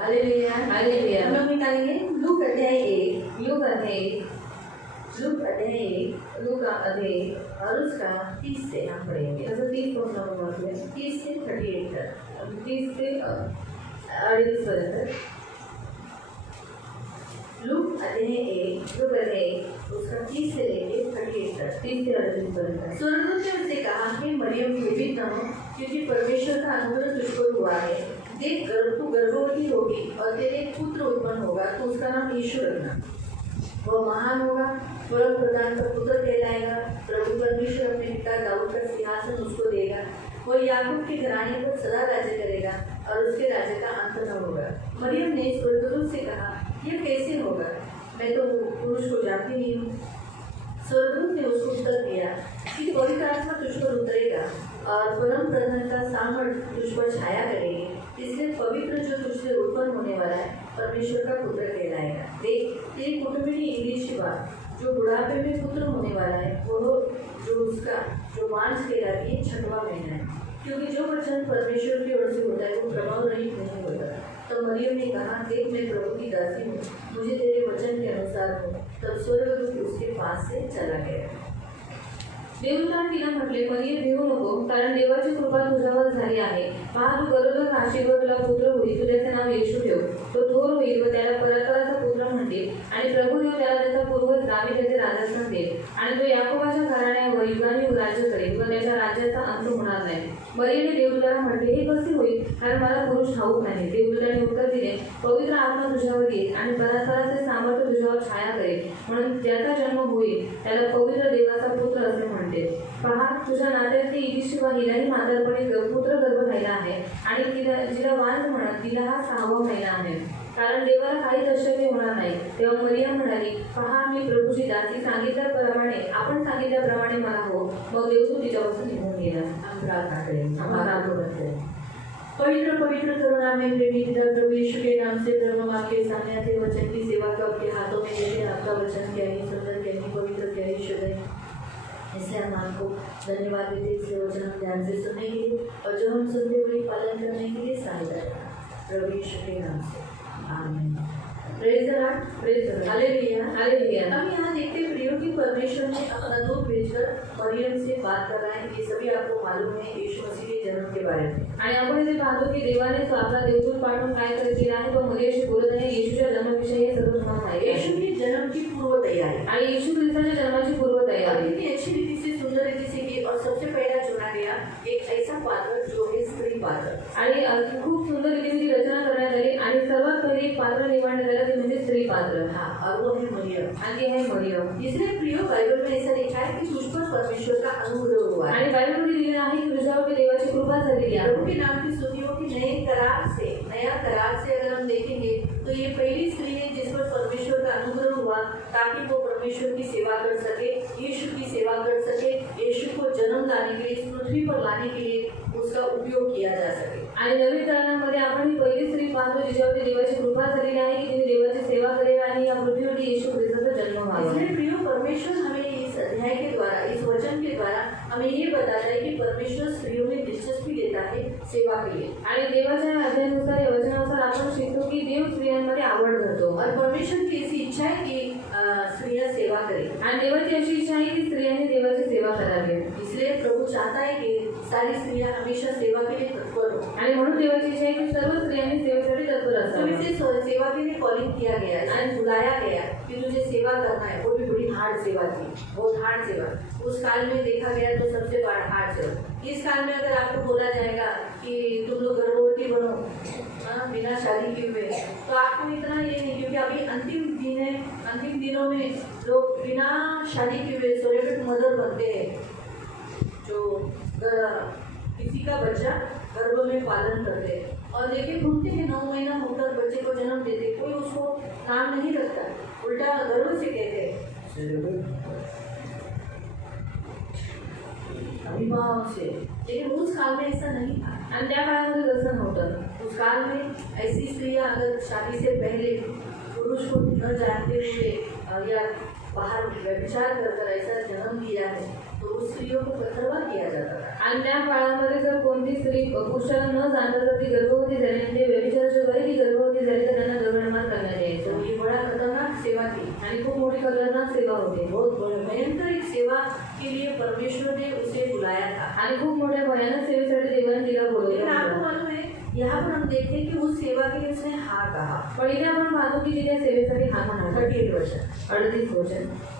Hallelujah hallelujah. हम लोग निकालेंगे look अध्याय 1, लूक अध्याय लूक अध्याय 1 लूक अध्याय और उसका 30 से हम पढ़ेंगे। त्याचं 30 पासून आपण वाचूया। 30 से 38 तक। 30 ते 38 पर्यंत। लूक अध्याय 1 लूक अध्याय उसका 30 से लेके 38 तक। 30 ते 38 पर्यंत। स्वर्गदूत ने उससे कहा, हे मरियम भयभीत न हो, क्योंकि परमेश्वर का अनुग्रह तुझ पर हुआ है। देख तू गर्भवती होगी और तेरे एक पुत्र उत्पन्न होगा, तो उसका नाम यीशु रखना। वह महान होगा, परम प्रधान का पुत्र कहलाएगा। प्रभु परमेश्वर अपने पिता दाऊद का सिंहासन उसको देगा। वह याकूब के घराने पर सदा राज्य करेगा और उसके राज्य का अंत न होगा। मरियम ने स्वर्गदूत से कहा, यह कैसे होगा? मैं तो पुरुष को जानती नहीं हूँ। स्वर्गदूत ने उसको उत्तर दिया कि पवित्र आत्मा तुझ पर उतरेगा और परम प्रधान का सामर्थ्य तुझ पर छाया करेगी, इसलिए पवित्र जो तुझसे उत्पन्न होने वाला है परमेश्वर का पुत्र कहलाएगा। देख तेरी कुटुंबिनी इलीशिबा जो बुढ़ापे में पुत्र होने वाला है, वह जो मांस कहलाती है 6वां महीना है, क्योंकि जो वचन परमेश्वर की ओर से होता है वो प्रभाव रहित नहीं होता। तो मरियम ने कहा, देख मैं प्रभु की दासी हूँ, मुझे तेरे वचन के अनुसार हो। तब स्वर्गदूत उसके पास से चला गया। देवदूताने तिला म्हटले, मरिये भिवू नको, कारण देवाची कृपा तुझ्यावर झाली आहे। पहा तू गरोदर राशीवर तुला पुत्र होईल, तू त्याचे नाव येशू ठेव। तो थोर होईल व त्याला परात्पराचा पुत्र म्हणतील, आणि प्रभू देव त्याला त्याचा पूर्वज दावीद त्याचे राजस्थान देईल, आणि तो याकोबाच्या घराण्यावर युगानुयुग राज्य करेल व त्याच्या राज्याचा अंत होणार नाही। मरियेने देवदूताला म्हटले, हे कसे होईल, कारण मला पुरुष ठाऊक नाही। देवदूताने उत्तर दिले, पवित्र आत्मा तुझ्यावर येईल आणि परात्पराचे सामर्थ्य तुझ्यावर छाया करेल, म्हणून ज्याचा जन्म होईल त्याला पवित्र देवाचा पुत्र असे म्हणते। पहा तुझ्या नात्यातली इलिशिबा हिलाही म्हातारपणी पुत्र गर्भ राहिला आहे, आणि जिला वांज म्हणत तिला हा 6वा महिना आहे, कारण देवाला काहीच अशक्य होणार नाही। तेव्हा मरियम म्हणाली, पहा मी प्रभूची दासी, आपण सांगितल्याप्रमाणे मला हो। मग देवदूत तिच्यापासून निघून गेला। प्रार्थना करेंगे। हमारा करते पवित्र पवित्र करुणा में प्रेमी पिता प्रभु यीशु के नाम से ब्रह्म माँ के सामने आते वचन की सेवा को आपके हाथों में देते। आपका वचन क्या ही सुंदर, क्या ही पवित्र, क्या ही शुद्ध है। इसलिए हम आपको धन्यवाद देते इसलिए वचन हम ध्यान से सुनने के लिए और जो हम सुनते हुए पालन करने के लिए सहायता करना, प्रभु यीशु के नाम से आमीन। Praise the Lord, praise the Lord, hallelujah hallelujah. हम यहाँ देखते हैं प्रियो की परमेश्वर ने अपना दूत भेजकर मरियम से बात कर रहा है। ये सभी आपको मालूम है यीशु मसीह के जन्म के बारे में। आणि आपण इथे पाहतो की देवाने तो आपला देवदूत पाठवून काय केले आहे, तो मरियमशी बोलत आहे। येशूच्या जन्माविषयी हे सर्व तुम्हाला माहिती आहे। यीशु के जन्म की पूर्व तैयारी आणि येशू ख्रिस्ताच्या जन्माची पूर्व तयारी इतनी अच्छी रीति से सुंदर रीति से की और सबसे पहला चुना गया एक ऐसा पात्र जो है स्त्री पात्र। आणि खूप सुंदर रीतीने रचना करण्यात आली आणि सर्वात पहिले एक पात्र निवडण्यात आलं, ते म्हणजे स्त्री पात्र। हाँ, और वो है मरियम। आणि ती आहे मरियम। इसलिए प्रियो बाइबल में ऐसा लिखा है कि तुझ पर परमेश्वर का अनुग्रह हुआ है। आणि बायबलमध्ये लिहिलेलं आहे की तुझ्यावरती देवाची कृपा झालेली आहे। प्रभु के नाम की स्तुतियों की नया करार से अगर हम देखेंगे तो ये पहली स्त्री है जिस पर परमेश्वर का अनुग्रह हुआ, ताकि वो परमेश्वर की सेवा कर सके, यीशु की सेवा कर सके, यीशु को जन्म लाने के लिए, इस पृथ्वी पर लाने के लिए उसका उपयोग किया जा सके। आणि नवीन करारामध्ये आपण ही पहिली स्त्री पाहतो जिच्यावरती देवाची कृपा झालेली आहे की तिने देवाची सेवा करेल आणि या पृथ्वीवरती येशू ख्रिस्ताचा जन्म व्हावा। इसलिए प्रियो परमेश्वर हमें इस अध्याय के द्वारा, इस वचन के द्वारा हमें ये बताता है कि परमेश्वर स्त्रियों में दिलचस्पी लेता है सेवा के लिए। आणि देवाच्या अध्यायानुसार या वचनानुसार आपण शिकतो की देव स्त्रियांमध्ये आवड धरतो और परमेश्वर की ऐसी इच्छा है कि स्त्रियां सेवा करें। आणि देवाची अशी इच्छा आहे की स्त्रियांनी देवाची सेवा करावी। इसलिए प्रभु चाहता है कि सारी स्त्रियां हमेशा सेवा के लिए तत्पर हो। आणि म्हणून देवाची इच्छा आहे की सर्व स्त्रियांनी सेवेसाठी तत्पर असावे। तो इसे सेवा के लिए कॉलिंग किया गया है और बुलाया गया कि तुझे सेवा करना है। वो भी बड़ी हार्ड सेवा थी, बहुत हार्ड सेवा। उस काल में देखा गया तो सबसे बड़ा हार्ड सेवा। इस काल में अगर आपको बोला जाएगा कि तुम लोग गर्भवती बनो बिना शादी किए हुए, तो आपको इतना ये नहीं, क्योंकि अभी अंतिम दिन है। अंतिम दिनों में लोग बिना शादी किए हुए सोरेबेट मदर बनते हैं, जो किसी का बच्चा गर्भ में पालन करते हैं और लेके घूमते हैं। 9 महीना होकर बच्चे को जन्म देते, कोई उसको नाम नहीं रखता, उल्टा गर्व से कहते हैं, अभिभावक से। लेकिन उस काल में ऐसा नहीं था आणि त्या काळामध्ये तसं नव्हतं। उस काल में ऐसी स्त्रियां अगर शादी से पहले पुरुष को न जानते हुए या बाहर व्यभिचार कर ऐसा जन्म किया है तो उस स्त्रियों को पथरवाह किया जाता था। आणि त्या काळामध्ये जर कोणती स्त्री पुरुषाला न जाणता जर ती गर्भवती झाली, म्हणजे व्यभिचाराच्या वेळी ती गर्भवती झाली खतरनाक सेवा होती। बहुत भयंकर एक सेवा के लिए परमेश्वर ने उसे बुलाया था। आणि खूप मोठ्या भयानक सेवेसाठी देवाने तिला लेकिन बोलवलं आपको होतं। मालूम है, यहाँ पर हम देखते हैं कि उस सेवा के लिए उसने हाँ कहा। पण इथे आपण पाहतो की तिने सेवेसाठी हा म्हणाला। 38 वर्ष 38 वचन।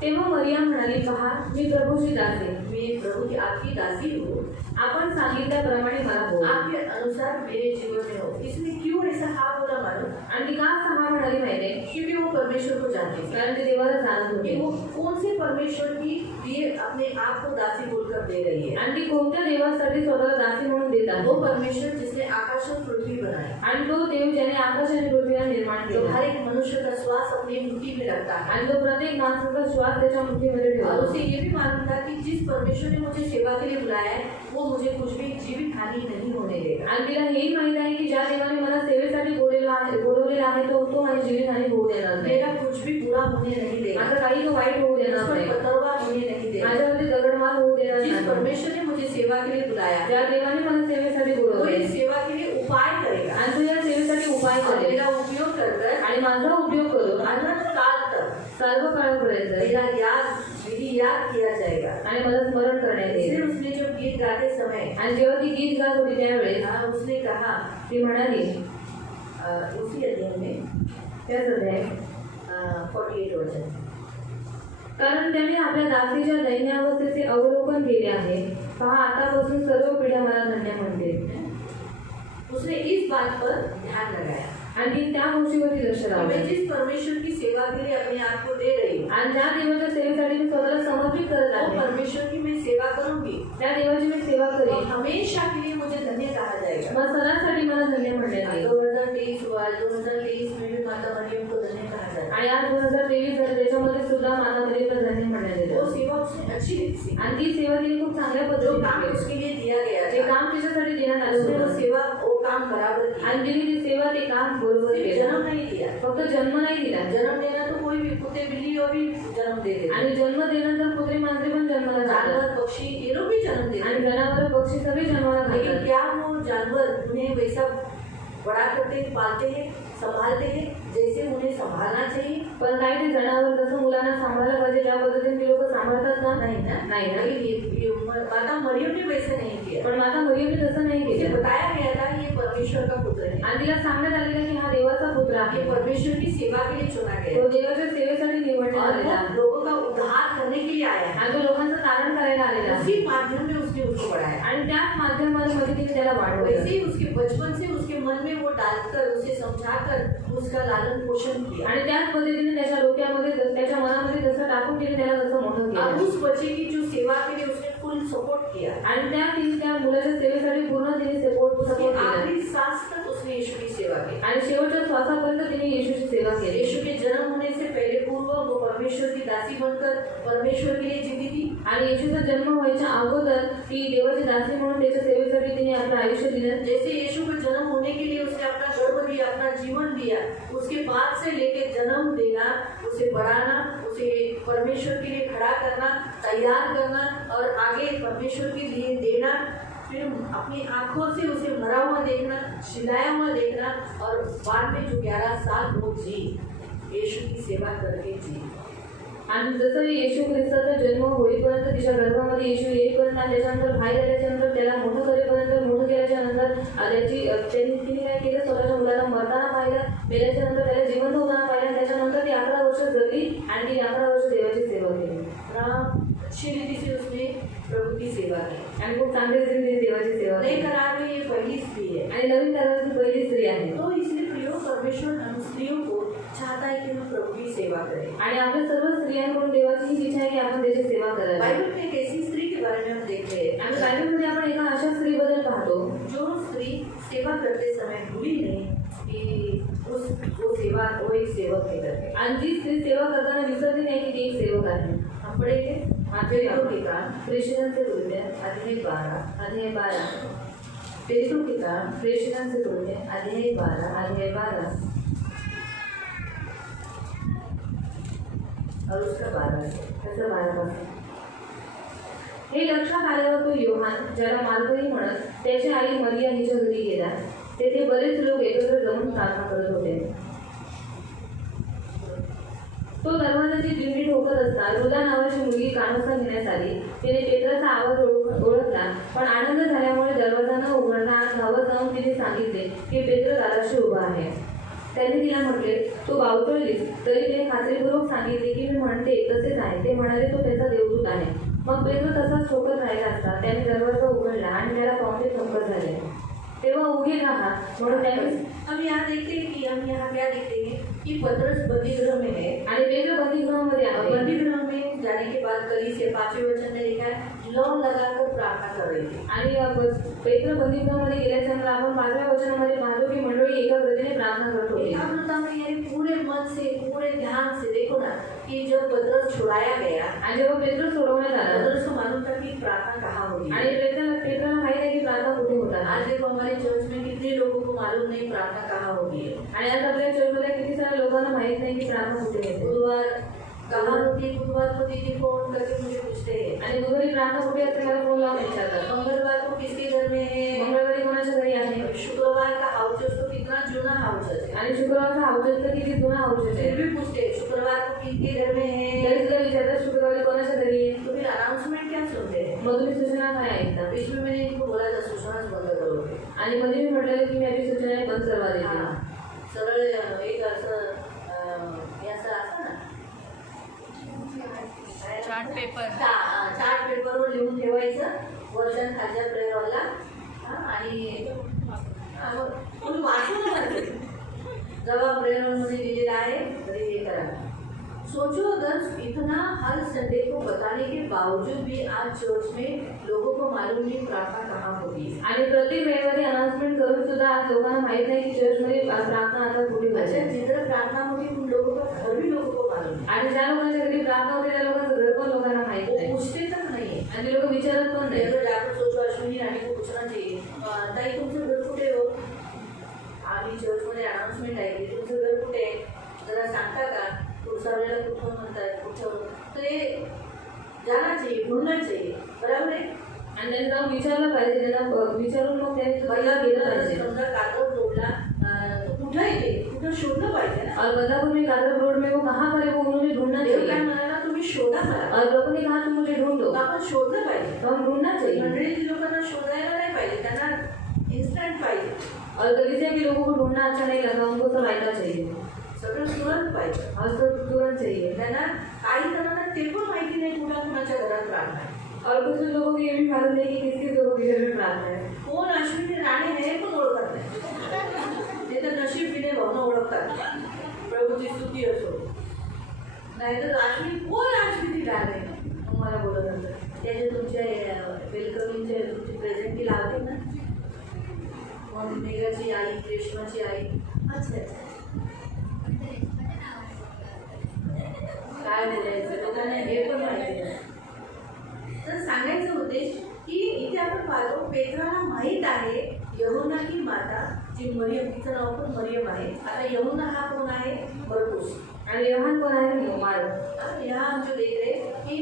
तेव्हा मरियम म्हणाली, पहा मी प्रभूची दासी, मैं प्रभु की आपकी दासी हूँ, आपण सांगितल्याप्रमाणे मला बोल। आपके अनुसार मेरे जीवन में हो। इसने क्यों ऐसा हाँ बोला मालूम? आणि ती का सहा म्हणाली माहिती आहे? क्योंकि वो परमेश्वर को जानती थी कारण ती देवाला जाणत कि होती वो कौन से परमेश्वर की लिए अपने आप को दासी बोलकर दे रही है। आणि ती कोणत्या देवासाठी स्वतःला दासी म्हणून देत आहे? वो परमेश्वर जिसने आकाश और पृथ्वी बनाई, आणि तो देव ज्याने आकाश आणि पृथ्वीला निर्माण जो केला हर एक मनुष्य का श्वास अपनी मुट्ठी में रखता है। आणि तो प्रत्येक माणसाचा श्वास त्याच्या मुठीमध्ये और ठेवतो। उसे ये भी मालूम था कि जिस परमेश्वर ने मुझे सेवा के लिए बुलाया है, वो मुझे कुछ भी जीवित हानि नहीं होने देगा। आणि तिला हेही माहित आहे की ज्या देवाने मला सेवेसाठी बोलवलेला आहे तो माझी जीवितहानी होऊ देणार नाही। मेरा कुछ भी बुरा होने नहीं देगा, माझं काही वाईट होऊ देणार मुझ पर नाही, पथरवा होने नहीं देगा। माझ्यावरती दगडमार होऊ देणार जिस नाही। परमेश्वर ने मुझे सेवा के लिए बुलाया, ज्या देवाने मला सेवेसाठी वो बोलवले इस सेवा के लिए उपाय करेगा आणि तो या सेवेसाठी उपाय और करेल मेरा उपयोग कर आणि माझा उपयोग करून अनंत काल तक सर्व काळापर्यंत मेरा विधि याद किया जाएगा। आणि मला स्मरण करण्यात इसलिए येईल। उसने जो गीत गाते समय आणि जेव्हा ती गीत गात होती त्यावेळेस उसने कहा, ती म्हणाली उसी अध्याय में त्याच अध्याय 48 वचन, कारण त्याने आपल्या दासीच्या दैन्यावस्थेचे अवलोकन केले आहे। पहा आतापासून सर्व पिढ्या मला धन्य म्हणते। उसने इस बात पर ध्यान लगाया आणि ती त्या गोष्टीवरती लक्ष कि मैं लावले जिस परमेश्वर की सेवा के लिए अपने आप को दे रही हूँ, आणि ज्या देवाच्या सेवेसाठी मी स्वतःला समर्पित करत वो आहे परमेश्वर की मैं सेवा करूंगी, त्या देवाची मी सेवा तो करेन, हमेशा के लिए मुझे धन्य कहा जाएगा। मग सदासाठी मला धन्य म्हणण्यात येईल। 2023 हुआ, 2023 में भी माता मरियम को धन्य कहा जाएगा। आणि आज 2023 झाले त्याच्यामध्ये सुद्धा माता मरियमला धन्य म्हणण्यात वो येईल। सेवा उसने अच्छी रीति आणि ती सेवा तिने खूप चांगल्या जो पद्धतीने काम केली। उसके लिए दिया गया जे था, काम तिच्यासाठी देण्यात आलं उसने वो होतं सेवा वो काम बराबर किया। आणि तिने ती सेवा ते काम बरोबर सिर्फ केलं। जन्म नहीं दिया, फक्त जन्म नाही दिला जन्म देना तो कोई भी कुत्ते बिल्ली और भी जन्म दे देते, आणि जन्म दिल्यानंतर कुत्रे मांजरे पण जन्माला जातात जानवर पक्षी ये लोग भी जन्म देते, आणि जनावर पक्षी सगळे जन्माला लेकिन घालतात। क्या वो जानवर उन्हें वैसा बड़ा करते पालते हैं, संभालते हैं जैसे उन्हें संभालना चाहिए? पण काय ते जनावर जसं मुलांना सांभाळलं पाहिजे त्या पद्धतीने ते लोक सांभाळतात का? नहीं ना, नाही ना। ये माता मरियम ने वैसे नहीं किया। पण माता मरियमने तसं नाही उसे केलं बताया गया था ये परमेश्वर का पुत्र है, आणि तिला सांगण्यात आलेलं की हा देवाचा पुत्र आहे, ये परमेश्वर की सेवा के लिए चुना गया तो है देवाच्या सेवेसाठी निवडण्यात और आलेला आहे वो लोगों का उद्धार करने के लिए आया है। आणि तो लोकांचं तारण करायला आलेला आहे उसी माध्यम में उसने उसको बढ़ाया, आणि त्याच माध्यमामध्ये तिने त्याला वैसे वाढवलं ही उसके बचपन से उसके मन में वो डालकर उसे समझाकर उसका लालन पोषण किया। आणि त्याच पद्धतीने त्याच्या डोक्यामध्ये त्याच्या मनामध्ये तसं टाकून तिने त्याला तसं मोठं अब केलं उस बच्चे की जो सेवा के लिए उसने फुल सपोर्ट किया, आणि तिने त्या मुलाच्या सेवेसाठी पूर्ण तिने सपोर्ट उसके केला आखिरी सांस तक उसने यीशु की सेवा की। आणि शेवटच्या श्वासापर्यंत तिने येशूची सेवा केली। यीशु के जन्म होने से पहले पूर्व वो परमेश्वर की दासी बनकर परमेश्वर के लिए जीती थी, आणि येशूचा जन्म व्हायच्या अगोदर ती देवाची दासी म्हणून त्याच्या सेवेसाठी तिने आपलं आयुष्य दिलं। जैसे यीशु का जन्म होने के लिए उसने अपना गर्भ दिया, अपना जीवन दिया, उसके बाद से लेके जन्म देना, उसे बढ़ाना, उसे परमेश्वर के लिए खड़ा करना, तैयार करना और आगे परमेश्वर के लिए देना, फिर अपनी आंखों से उसे मरा हुआ देखना, चिल्लाया हुआ देखना और बाद में जो 11 साल वो जी यीशु की सेवा करके जी। आणि जसं येशू ख्रिस्ताचा जन्म होईपर्यंत तिच्या गर्भामध्ये येशू येईपर्यंत आणि त्याच्यानंतर बाहेर आल्याच्या नंतर त्याला मोठं करेपर्यंत मोठं केल्याच्या नंतर तिने काय केलं, स्वतःच्या मुलाला मरताना पाहिलं, मेल्याच्या नंतर त्याला जिवंत होताना पाहिलं आणि त्याच्यानंतर ती 11 वर्ष जगली आणि तिने 11 वर्ष देवाची सेवा केली। अच्छी रीति से उसने प्रभु की सेवा की आणि खूप चांगल्या रीतीने तिने देवाची सेवा नई केली करार में ये पहली स्त्री है। आणि नवीन तराची पहिली स्त्री आहे। तो इसलिए प्रियो परमेश्वर हम स्त्रियों को चाहता है कि हम प्रभु की सेवा करें। आणि आपल्या सर्व स्त्रियांकडून देवाची ही इच्छा आहे की आपण त्याची सेवा करावी। बाइबल में एक ऐसी स्त्री के बारे में हम देख रहे हैं, आणि बायबलमध्ये आपण एका अशा स्त्रीबद्दल पाहतो जो स्त्री सेवा करते समय भूली नहीं कि वो एक सेवक है करके। आणि जी स्त्री सेवा करताना विसरली नाही की ती एक सेवक आहे। हम पढ़ेंगे प्रेरितों के काम प्रेषणांचे कृत्य अध्याय 12, अध्याय 12 प्रेरितों के काम प्रेषणांचे कृत्य अध्याय 12 अध्याय 12 और उसका 12 त्याचं 12 पासून। हे लक्षात आल्यावर तो योहान, ज्याला मार्गही म्हणत, त्याची आई मरिया हिच्या घरी गेला। तेथे बरेच लोक एकत्र जमून प्रार्थना करत होते। तो दरवाजाची जिंकडी ठोकत असता रुदा नावाची मुलगी कानोसा घेण्यास आली. तिने पेत्राचा आवाज ओळखला, पण आनंद झाल्यामुळे दरवाजा न उघडता आत धावत जाऊन तिने सांगितले की पेत्र दाराशी उभा आहे. त्याने तिला म्हटले, तू बावचळलीस. तरी तिने खात्रीपूर्वक सांगितले की मी म्हणते तसेच आहे. ते म्हणाले, तो त्याचा देवदूत आहे. मग पेत्र तसाच ठोकत राहिला असता त्याने दरवाजा उघडला आणि त्याला पाहून ते थक्क झाले. तेव्हा उगे रहा म्हणून त्याने हम यहाँ देखते हैं कि हम यहाँ क्या देखते हैं कि पतरस बंदीगृह में है। आणि पेत्र बंदीगृहामध्ये आहे. बंदीगृह में जाने के बाद कलीसिया 5वें वचन में लिखा है लौ लगाकर प्रार्थना कर रही थी। आणि पेत्र बंदीगृहामध्ये गेल्याच्यानंतर आपण 5व्या वचनामध्ये पाहतो की मंडळी एकाग्रतेने प्रार्थना करत होती. एकाग्रता में यानी पूरे मन से पूरे ध्यान से देखो ना कि जब पतरस छुड़ाया गया आणि जेव्हा पेत्र सोडवण्यात आला पतरस को मालूम था कि प्रार्थना कहाँ होगी। आणि पेत्राला माहित आहे की प्रार्थना कुठे होतात. आज देखो हमारे चर्च में कितने लोगों को मालूम नहीं प्रार्थना कहाँ होगी। आणि आज आपल्या चर्चमध्ये किती साऱ्या लोकांना माहित नाही की प्रार्थना कुठे होते. गुरुवार कहाँ होती, गुरुवार को दीदी फोन करके मुझे पूछते हैं। आणि गुरुवारी प्रार्थना कुठे असते मला फोन लावून विचारतात. मंगलवार को किसके घर में है, मंगळवारी कोणाच्या घरी आहे. शुक्रवार का हाउस तो कितना जुना हाउस है। आणि शुक्रवारचा हाऊस किती जुना हाऊस आहे. फिर भी पूछते शुक्रवार को किसके घर में है, तरी सुद्धा विचारतात शुक्रवारी कोणाच्या घरी आहे. तो फिर अनाउंसमेंट क्या सुनते हैं। मग तुम्ही सूचना काय ऐकता. बीच में मैंने इनको बोला था सूचनाच बंद करो। आणि मध्ये मी म्हटलेलं की मी आपली सूचना बंद करवा देते. सरळ एक असं असं ना चार्ट पेपर चार्ट पेपरवर लिहून ठेवायचं वर्षान खालच्या प्रेरवाला आणि कोणी वाचून नव्हते. जेव्हा प्रेरमध्ये लिहिलेलं आहे तरी हे करा. सोचो अगर इतना हर संडे को बताने के बावजूद भी आज चर्च में लोगों को मालूम नहीं प्रार्थना कहाँ होगी. आणि प्रत्येक रविवारी अनाउन्समेंट करून सुद्धा आज लोकांना माहित नाही की चर्चमध्ये प्रार्थना आता कुठे अच्छा होते. जिधर प्रार्थना होगी उन लोगों का घर भी लोगों को मालूम नहीं. आणि ज्या लोकांच्या घरी प्रार्थना होते त्या लोकांचं घर पण लोकांना माहित वो नाही. पूछते तक नहीं है. आणि लोक विचारत पण नाही. अगर जाकर सोचो अश्विनी राणी को पूछना चाहिए ताई तुमचं घर कुठे हो. आम्ही चर्चमध्ये अनाउन्समेंट ऐकली तुमचं घर कुठे आहे जरा सांगता का. पुढचा वेळेला कुठं म्हणतात कुठं तर हे जाना चाहिए ढूंढना चाहिए. बराबर आहे. आणि त्यांनी जाऊन विचारलं पाहिजे. त्यांना विचारून मग त्यांनी पहिला गेलं पाहिजे. समजा कागद जोडला तो कुठं येते कुठं शोधलं पाहिजे ना. और बदापुर में कादर रोड में वो कहाँ पर है वो मुझे ढूंढना देव काय चाहिए. म्हणाला तुम्ही शोधा मला. और लोगों ने कहा तुम मुझे ढूंढ दो. तर आपण शोधलं पाहिजे. तो हम ढूंढना चाहिए. मंडळीतील लोकांना शोधायला नाही पाहिजे त्यांना इन्स्टंट पाहिजे. और कलीसिया के लोगों को ढूंढना अच्छा नहीं लगा. उनको सब आयता चाहिए. सगळं तुरंत पाहिजे. और सब तुरंत चाहिए. त्यांना काही जणांना ते पण माहिती नाही कुणाच्या घरात प्रार्थना आहे. और कुछ लोगों को ये भी मालूम नहीं कि किसके लोगों के घर में प्रार्थना है. कोण अश्विनी राणे हे पण ओळखत नाही. ते तर नशीब विनय भावना ओळखतात. प्रभूची स्तुती असो. नाहीतर अश्विनी कोण अश्विनी राणे मग मला बोलत असतात. त्याचे तुमच्या वेलकमिंगचे तुमची प्रेझेंटी लावते ना मग मेघाची आई रेशमाची आई. अच्छा अच्छा काय बोलायचं लोकांना हे पण माहिती नाही. तर सांगायचं उद्देश की इथे आपण पाहतो पेत्राला माहीत आहे यहुना की माता जी मरियम तिचं नाव पण मरियम आहे. आता यहुना हा कोण आहे मरकुस आणि योहान कोण आहे मार्क. यहाँ हम जो देख रहे हैं कि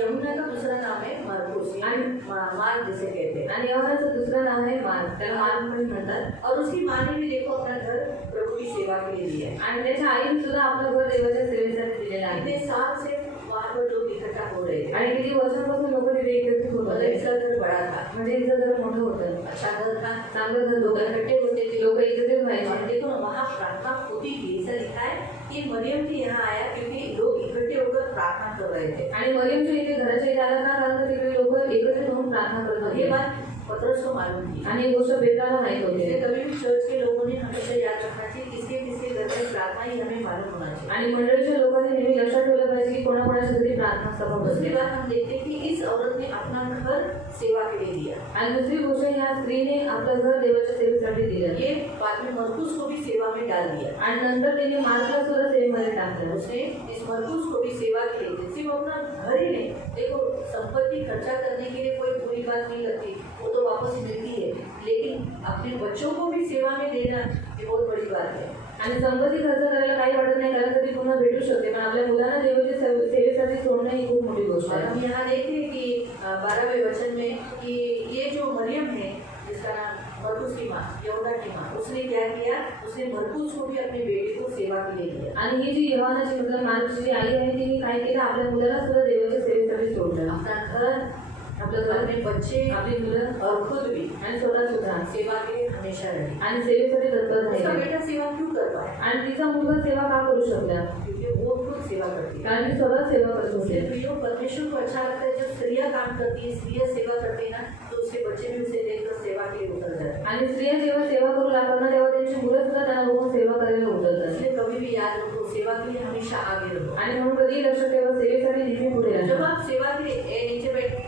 यमुना का दूसरा नाम है मरकुस यानी मार्क जिसे कहते हैं. आणि योहानचं दुसरं नाव आहे मार्क. त्याला मार्क पण म्हणतात. और उसकी माँ ने भी देखो अपना घर प्रभु की सेवा के लिए दिया है. आणि त्याच्या आईने सुद्धा आपलं घर देवाच्या सेवेसाठी दिलेलं आहे. इतने साल से वहाँ पर लोग इकट्ठा हो रहे थे. आणि किती वर्षांपासून लोक तिथे एकत्रित होत मतलब होते. इसका घर बड़ा था. म्हणजे इथं जरा मोठं होतं. अच्छा घर था. चांगलं घर लोग लोक इकट्ठे होते थे. लोक एकत्रित व्हायचे. और देखो ना वहाँ प्रार्थना होती थी. ऐसा लिखा है कि मरियम भी यहाँ आया क्योंकि लोग इकट्ठे होकर प्रार्थना कर रहे थे. आणि मरियमच्या इथे घराच्या इथे आला का कारण तिकडे लोक एकत्रित होऊन प्रार्थना करत और ये होते. बात पतरस को मालूम थी. आणि ही गोष्ट पेत्राला माहित इसलिए होती. कभी भी चर्च के लोगों ने हमेशा याद रखना चाहिए किसके किसके घर में प्रार्थना ही हमें मालूम होना चाहिए. आणि मंडळीच्या लोकांनी नेहमी लक्षात ठेवलं पाहिजे की कोणाकोणाच्या घरी प्रार्थना सभा दूसरी बसली. बात हम देखते हैं कि इस औरत ने अपना घर सेवा के लिए दिया. आणि दुसरी गोष्ट ह्या स्त्रीने आपलं घर देवाच्या सेवेसाठी दिलं. ये बाद में मरकुस को भी सेवा में डाल दिया. आणि नंतर त्यांनी मार्कला सुद्धा सेवेमध्ये टाकलं. उसने इस मरकुस को भी सेवा के लिए दी. सिर्फ अपना घर ही नहीं. देखो संपत्ति खर्चा करने के लिए कोई बुरी बात नहीं लगती. वो तो वापस मिलती है. लेकिन अपने बच्चों को भी सेवा में देना ये बहुत बड़ी बात है. आणि संपत्ती खर्च करायला काही वाटत नाही कारण कधी पुन्हा भेटू शकते. पण आपल्या मुलांना देवाच्या सेवेसाठी सोडणं ही खूप मोठी गोष्ट और आहे. हम यहाँ देखते हैं कि 12वें वचन में कि ये जो मरियम है जिसका नाम मरकुस की माँ, यहूदा की माँ, उसने क्या किया? उसने मरकुस को भी अपने बेटे को सेवा के लिए दिया। आणि ही जी यहोवाची मतलब मार्कची जी आई आहे तिने काय केलं आपल्या मुलाला सुद्धा देवाच्या सेवेसाठी सोडलं. अपना घर, आपलं घर, अपने बच्चे आपली मुलं और खुद भी आणि स्वतः सुद्धा सेवा के लिए हमेशा रहे। आणि सेवेसाठी तत्पर उसका राहिले. बेटा सेवा क्यों कर पाया? आणि तिचा मुलगा सेवा का करू शकला? क्योंकि वो खुद सेवा करती है। कारण ती स्वतः सेवा करत होते. प्रियो, परमेश्वर को अच्छा लगता है जब स्त्रियां काम करती है, स्त्रियां सेवा करती है ना, तो उसके बच्चे भी उसे देखकर सेवा के लिए उतर जाते हैं। आणि स्त्रिया जेव्हा सेवा करू लागतात ना तेव्हा त्यांची मुलं सुद्धा त्यांना बघून सेवा करायला उतरतात. इसलिए कभी भी याद रखो, सेवा के लिए हमेशा आगे रहो। आणि म्हणून कधी लक्षात ठेवा सेवेसाठी नेहमी पुढे जब राहा. आप सेवा के लिए नीचे बैठ,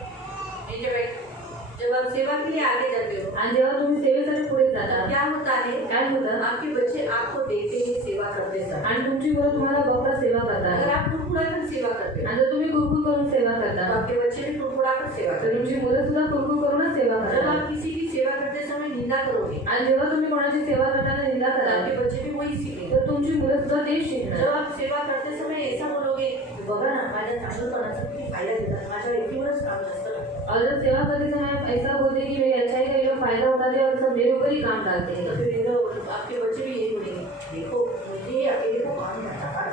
जब आप सेवा के लिए आगे जाते हो, आणि जेव्हा तुम्ही सेवेसाठी पुढे जाता क्या होता है? काय होतं? आपके बच्चे आपको देखते ही सेवा करते हैं। आणि तुमची मुलं तुम्हाला बघता सेवा करतात. अगर आप कुरकुराकर सेवा करते हो, आणि जर तुम्ही कुरकुर करून सेवा तो करता आपके बच्चे भी कुरकुराकर सेवा तर करेंगे। तुमची मुलं सुद्धा कुरकुर करूनच सेवा जब करतात. आप किसी की सेवा करते समय निंदा करोगे, आणि जेव्हा तुम्ही कोणाची सेवा करताना निंदा तो कराल आपके बच्चे भी वही सीखेंगे। तर तुमची मुलं सुद्धा तेच जब शिकणार. आप सेवा करते समय ऐसा बोलोगे, बघा ना माझ्या चांगलपणाचा किती फायदा देतात, माझ्या एकटीवरच काम जास्त लागतं। और जब सेवा करते समय ऐसा बोलते कि मेरी अच्छाई का ये लोग फायदा उठाते हैं और सब मेरे ऊपर ही काम डालते तो हैं. फिर ये लोग, आपके बच्चे भी यही बोलेंगे, देखो मुझे अकेले को काम करता था।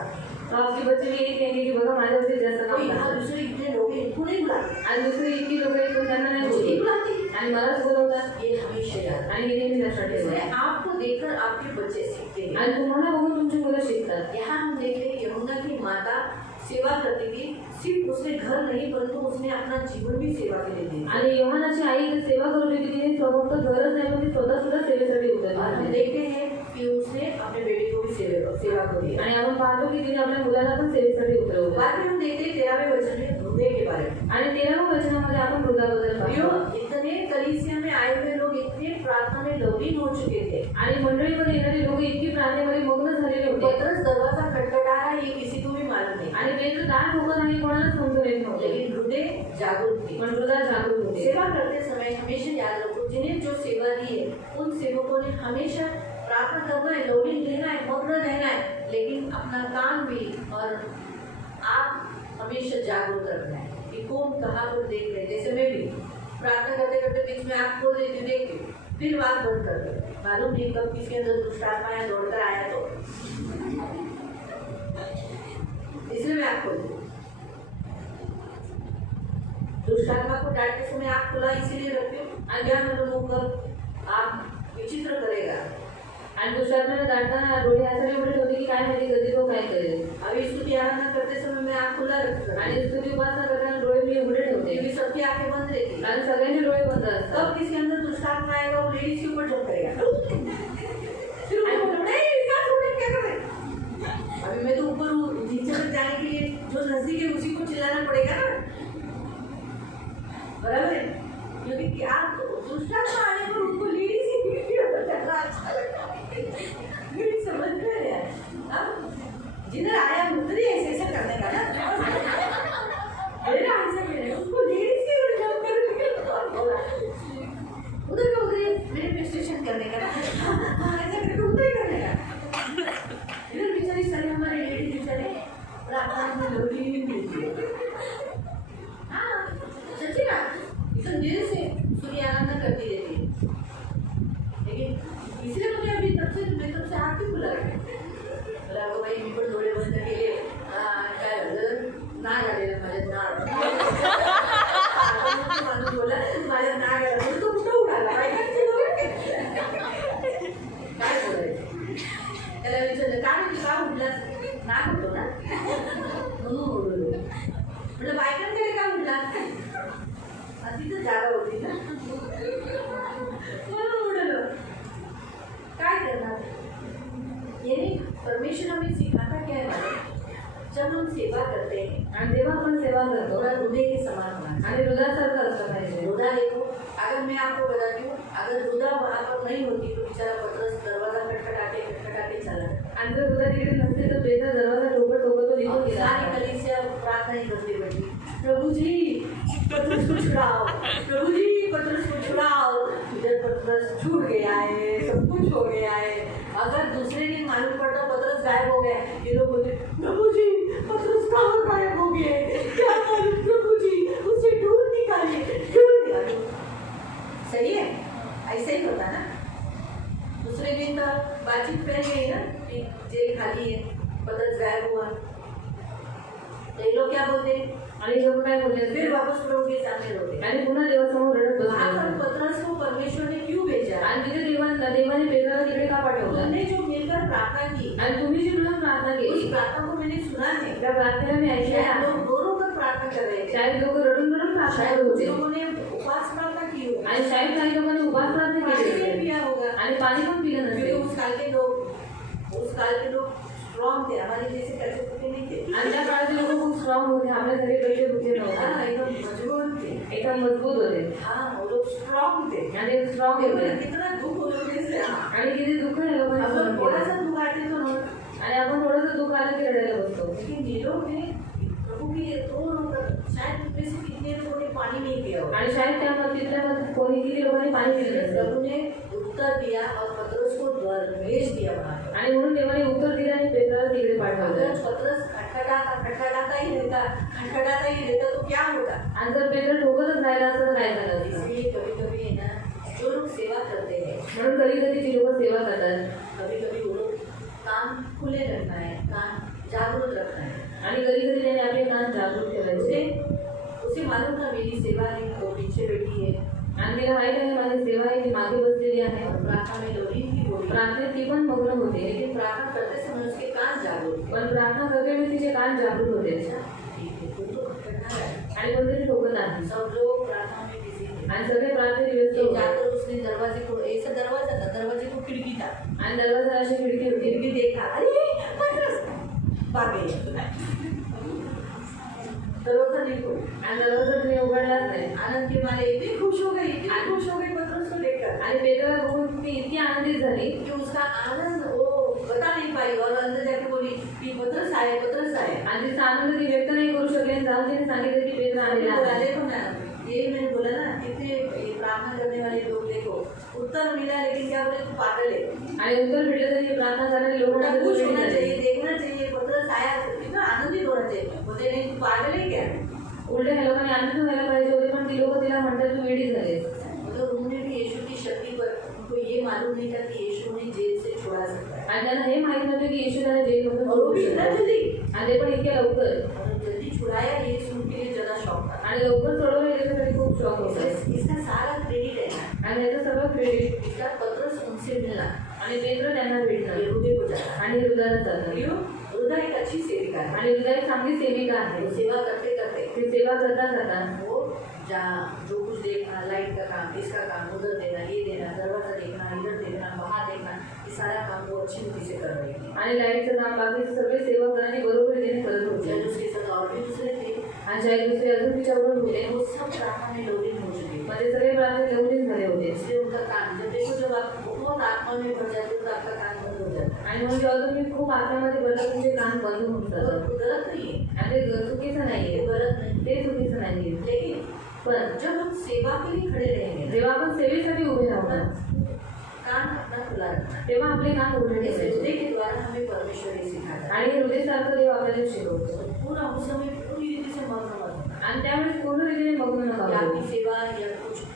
तो आपके बच्चे भी यही कहेंगे कि बघा माझ्यावरती जास्त कोई काम यहाँ करतात. दूसरे इतने लोग हैं, इनको नहीं बुलाते, आणि दुसरी इतकी लोक आहेत पण त्यांना नाही मुझे नहीं बोलत. बुलाते, आणि मलाच बोलवतात. ये हमेशा याद रखना। आणि हे नेहमी लक्षात इसलिए ठेवा. आपको देखकर आपके बच्चे सीखते हैं। आणि तुम्हाला बघून तुमची मुलं शिकतात. यहाँ हम देख रहे हैं यमुना की माता सेवा करती थी, सिर्फ उसने घर नहीं परंतु उसने अपना जीवन भी सेवा के लिए दिया। आणि योहानाची आई जर सेवा करू होती तिने फक्त घरच नाही पण ती स्वतः सुद्धा सेवेसाठी और हम उतरली. देखते हैं कि उसने अपने बेटे को भी सेवा को दिया। आणि आपण पाहतो की तिने आपल्या मुलाला पण सेवेसाठी उतरवलं. बाद में हम देखते हैं 13वें वचन में हृदय के बारे में। आणि 13व्या वचनामध्ये आपण हृदयाबद्दल प्रियो, पाहतो. इतने कलीसिया में आए हुए लोग इतने प्रार्थना में लवलीन हो चुके थे। आणि मंडळीमध्ये येणारे लोक इतकी प्रार्थनेमध्ये मग्न झालेले होते. पतरस दरवाजा खटखटा रहा है, ये किसी को भी मालूम नहीं, आणि पेत्र दार ठोकत नाही कोणाला समजून येत नव्हते. लेकिन हृदय जागरूक थे। पण हृदय जागरूक होते. सेवा करते समय हमेशा याद रखो, जिन्हें जो सेवा दी है उन सेवकों ने हमेशा प्रार्थना करना है, लवलीन रहना है, मग्न रहना है, लेकिन अपना काम भी और आप हमेशा जागरूक रखना है कि कौन कहाँ पर देख रहे हैं। जैसे मैं भी प्रार्थना करते करते बीच में आँख खोल देती हूँ, देखती हूँ, फिर आँख बंद कर दो, मालूम नहीं कब किसके अंदर दुष्ट आत्मा या दौड़कर आया, तो इसलिए मैं आँख खोलती हूँ। दुष्ट आत्मा को डांटते समय आँख खुला इसीलिए रखती हूँ, अज्ञान मुख आप विचित्र करेगा। आणि दुसऱ्याला दाटताना डोळे असे एवढे होते की काय माहिती कधी तो काय करेल. अभी स्तुति आराधना करते समय मैं आँख खुला रखती हूँ, आणि स्तुती उपासना करताना डोळे मी उघडे ठेवते. क्योंकि सबकी आंखें बंद रहती है। आणि सगळ्यांचे डोळे बंद असतात. तब किसी अंदर दुष्ट आत्मा आएगा, वो लेडीज के ऊपर जंप करेगा, फिर वो बोलेगा, नहीं क्या कर रहे, क्या कर रहे। अभी मैं तो ऊपर हूँ, नीचे तक जाने के लिए जो नजदीक है उसी को चिल्लाना पड़ेगा ना, बराबर है। क्योंकि क्या दुष्ट आत्मा आने पर उनको लेडीज के ऊपर चढ़ना अच्छा लगता है। मेरी समझ में नहीं आया, हाँ? जिधर आया उधर ही ऐसे ऐसे करने का ना, मेरा आंसर मेरे उसको लेडीज के ऊपर जंप करने का उधर का उधर मेरे पे स्टेशन करने का, ऐसा करके उधर ही करने का। इधर बेचारी सारी हमारी लेडीज बेचारे प्रार्थना में लोग मिलती है। हाँ सच्ची बात, इतना देर से सूर्य आराधना करती रहती है, लेकिन इसलिए मुझे अभी तब से आँख क्यों खुला रखा मला अगं बाई मी पण डोळे बंद केले, काय झालं नाग आलेलं माझ्यात, माणूस बोला माझ्यात नाग आला, म्हणजे तो कुठं उडाला काय बोलायचं, त्याला विचारलं काय म्हणजे का उठलास, नाग होतो ना म्हणून उडलो, म्हटलं बायकांकडे का उठलास, तिथं जागा होती ना म्हणून उडलो, काय करणार। यानी परमेश्वर हमें सिखाता क्या है, जब हम सेवा करते हैं आणि जेव्हा आपण सेवा करतो थोड़ा हृदय के समान होना आणि हृदयासारखं असलं पाहिजे. हृदय देखो, अगर मैं आपको बताती हूँ, अगर हृदय वहाँ पर नहीं होती तो बेचारा पतरस दरवाजा खटखटाते चला, आणि जर हृदय तिकडे नसते तर पेत्र दरवाजा ठोकत ठोकत तो निघून गेला. सारी कलीसिया प्रार्थना ही करती बैठी, प्रभु जी पतरस को छुड़ाओ, प्रभु जी पतरस को छुड़ाओ। इधर पतरस छूट गया है, सब कुछ हो गया है। अगर दूसरे दिन मालूम पड़ता पतरस गायब हो गया, ये लोग बोलते प्रभु जी पतरस कहाँ गायब हो गए, क्या मालूम प्रभु जी, उसे ढूंढ निकालिए। सही है, ऐसे ही होता ना। दूसरे दिन का बातचीत फैल गई ना कि जेल खाली है, पतरस गायब हुआ। तो ये लोग क्या बोलते हैं? आणि लोक काय बोलले फिर वापस प्रभु के सामने रोते। आणि पुन्हा देवासमोर रडत वहाँ पर बसले पतरस को परमेश्वर ने क्यों भेजा? आणि तिथे देवाने पेत्राला तिकडे का पाठवलं तुमने जो मिलकर प्रार्थना की, आणि तुम्ही जी मिळून प्रार्थना उस केली प्रार्थना को मैंने सुना है। त्या प्रार्थनेला मी ऐकले शायद आहे लोग रो रो कर प्रार्थना कर रहे थे, शायद लोक रडून रडून प्रार्थना शायद करत कुछ होते लोगों ने उपवास प्रार्थना की होगी, आणि शायद काही लोकांनी उपास प्रार्थना पानी केली नहीं असेल पिया होगा, आणि पाणी पण पिलं क्योंकि नसेल उस काल के लोग स्ट्रॉन्ग थे, हमारे जैसे कच्चे पुके नहीं थे। आणि त्या काळातले लोक खूप स्ट्रॉंग होते आपल्यासाठी कसे बुद्धी हाँ, नव्हते एकदम मजबूत थे। एकदम मजबूत होते हाँ, वो लोग स्ट्रॉन्ग थे। आणि स्ट्रॉंग देखो होते ना, कितना दुख वो लोग में से हाँ। आणि किती दुःख या लोकांनी अब सहन लोग थोड़ा केलं. सा दुख आते तो ना, आणि आपण थोडंसं दुःख आलं की रडायला बसतो लेकिन ये लोग ने प्रभु की रो रो कर, शायद उनमें से कितने लोगों ने पानी नहीं पिया होगा। आणि शायद त्या तिथल्या कोणी किती लोकांनी पाणी पिलं नसेल प्रभु ने उत्तर दिया और पतरस को भेज दिया वहाँ पर। आणि म्हणून देवाने उत्तर दिलं आणि पेत्राला तिकडे अगर पाठवलं पतरस खटखटाता ही रहता तो क्या होता? आणि जर पेत्र ठोकतच राहिला असतं तर काय झालं असतं इसलिए कभी कभी है ना, जो लोग सेवा करते हैं, म्हणून कधी कधी जी लोक सेवा करतात कभी कभी वो लोग कान खुले रखना है, कान जागरूक रखना है। आणि कधी कधी त्याने आपले कान जागरूक ठेवायचे उसे मालूम था मेरी सेवा है, वो पीछे बैठी है आणि तिला माहित आहे माझी सेवा आहे ती मागे बसलेली आहे और प्रार्थना में लोरीन की बोली, प्रार्थनेत ती पण मग्न होते लेकिन प्रार्थना करते समय उसके कान जागरूक थे। पण प्रार्थना करते वेळी तिचे कान जागृत होते अच्छा, ठीक है, कोई तो खटखटा रहा है। आणि कोणतरी ठोकत आहे सब लोग प्रार्थना में बिजी थे। आणि सगळे प्रार्थनेत व्यस्त ये होते जाकर उसने दरवाजे को, ऐसा दरवाजा था, दरवाजे को खिड़की था, आणि दरवाजा अशी खिडकी होती खिड़की देखा, अरे पतरस भाग गई। दरवाजा नहीं खोला, आणि दरवाजा तिने उघडलाच नाही आनंद के मारे इतनी खुश हो गई पतरस को देखकर आणि पेत्राला बघून ती इतकी आनंदित झाली कि उसका आनंद वो बता नहीं पाई और अंदर जाके बोली कि पतरस आए। आणि तिचा आनंद ती व्यक्त नाही करू शकली आणि जाऊन तिने सांगितलं की पेत्र आलेला आहे देखो ना, ये मैंने बोला ना, कितने ये प्रार्थना करने वाले लोग देखो, उत्तर मिला लेकिन क्या बोले, तू पागल है। आणि उत्तर भेटलं तरी प्रार्थना करणारे लोक उल्टा खुश होना चाहिए, देखना चाहिए पतरस आया, कितना आनंदित होना चाहिए। बोलते नहीं, तू पागल है क्या? उलट ह्या लोकांनी आनंद व्हायला पाहिजे होते पण ती लोक तिला म्हणतात तू वेडी झालीस मतलब उन्होंने भी यीशु की शक्ति पर, उनको ये मालूम नहीं था कि यीशु ने जेल से छुड़ा सकता है, आणि त्यांना हे माहित नव्हतं की येशू त्याला जेलमधून और वो भी सोडू इतना शकतो. जल्दी, आणि ते पण इतक्या लवकर और जल्दी छुड़ाया, ये सुन के लिए ज्यादा शौक था। आणि लवकर सोडवलं याच्यासाठी खूप शॉक होता इसका सारा क्रेडिट है ना, आणि याचं सगळं क्रेडिट इसका पतरस उनसे मिलना, आणि पेत्र त्यांना भेटणं ये हृदय को जाना। आणि हृदयाला जाणं क्यों? हृदय एक अच्छी सेविका है, आणि हृदय चांगली सेविका आहे वो सेवा करते करते ती सेवा करता करता वो जहाँ जो कुछ देखना, लाइट का काम, इसका काम, उधर देना, ये देना, दरवाजा देखना, इधर देखना, वहाँ देखना, ये सारा काम वो अच्छी रीति से कर रही थी। आणि लाईटचं काम बाकी सगळे सेवा करण्याची बरोबर रीतीने करत होते जब उसके साथ और भी दूसरे थे, आणि शायद दुसरे अजून तिच्याबरोबर होते लेकिन वो सब प्रार्थना में लोलीन हो चुके थे। मध्ये सगळे प्रार्थनेत लवलीन झाले होते इसलिए उनका काम, जब देखो जब आप बहुत आत्मा में भर जाते हो तो आपका काम बंद हो जाता है। आणि म्हणून जेव्हा तुम्ही खूप आत्म्यामध्ये बदला तुमचे कान बंद होऊन तो जातात गलत नहीं है, आणि ते चुकीचं ये नाहीये गलत नहीं, ते चुकीचं नाहीये लेकिन पण जब हम सेवा के लिए खड़े रहेंगे ना, जेव्हा आपण सेवेसाठी उभे राहू ना कान अपना खुला रखना। तेव्हा आपले कान उघडे इस ठेवायचे हृदय के द्वारा हमें परमेश्वर ही सिखाता है। आणि हृदयसारखं देव आपल्याला शिकवतो पूरा उस समय पूरी रीति से मग्न मत होना। आणि त्यावेळेस पूर्ण रीतीने मग्न नका या होऊ. आपकी सेवा या कुछ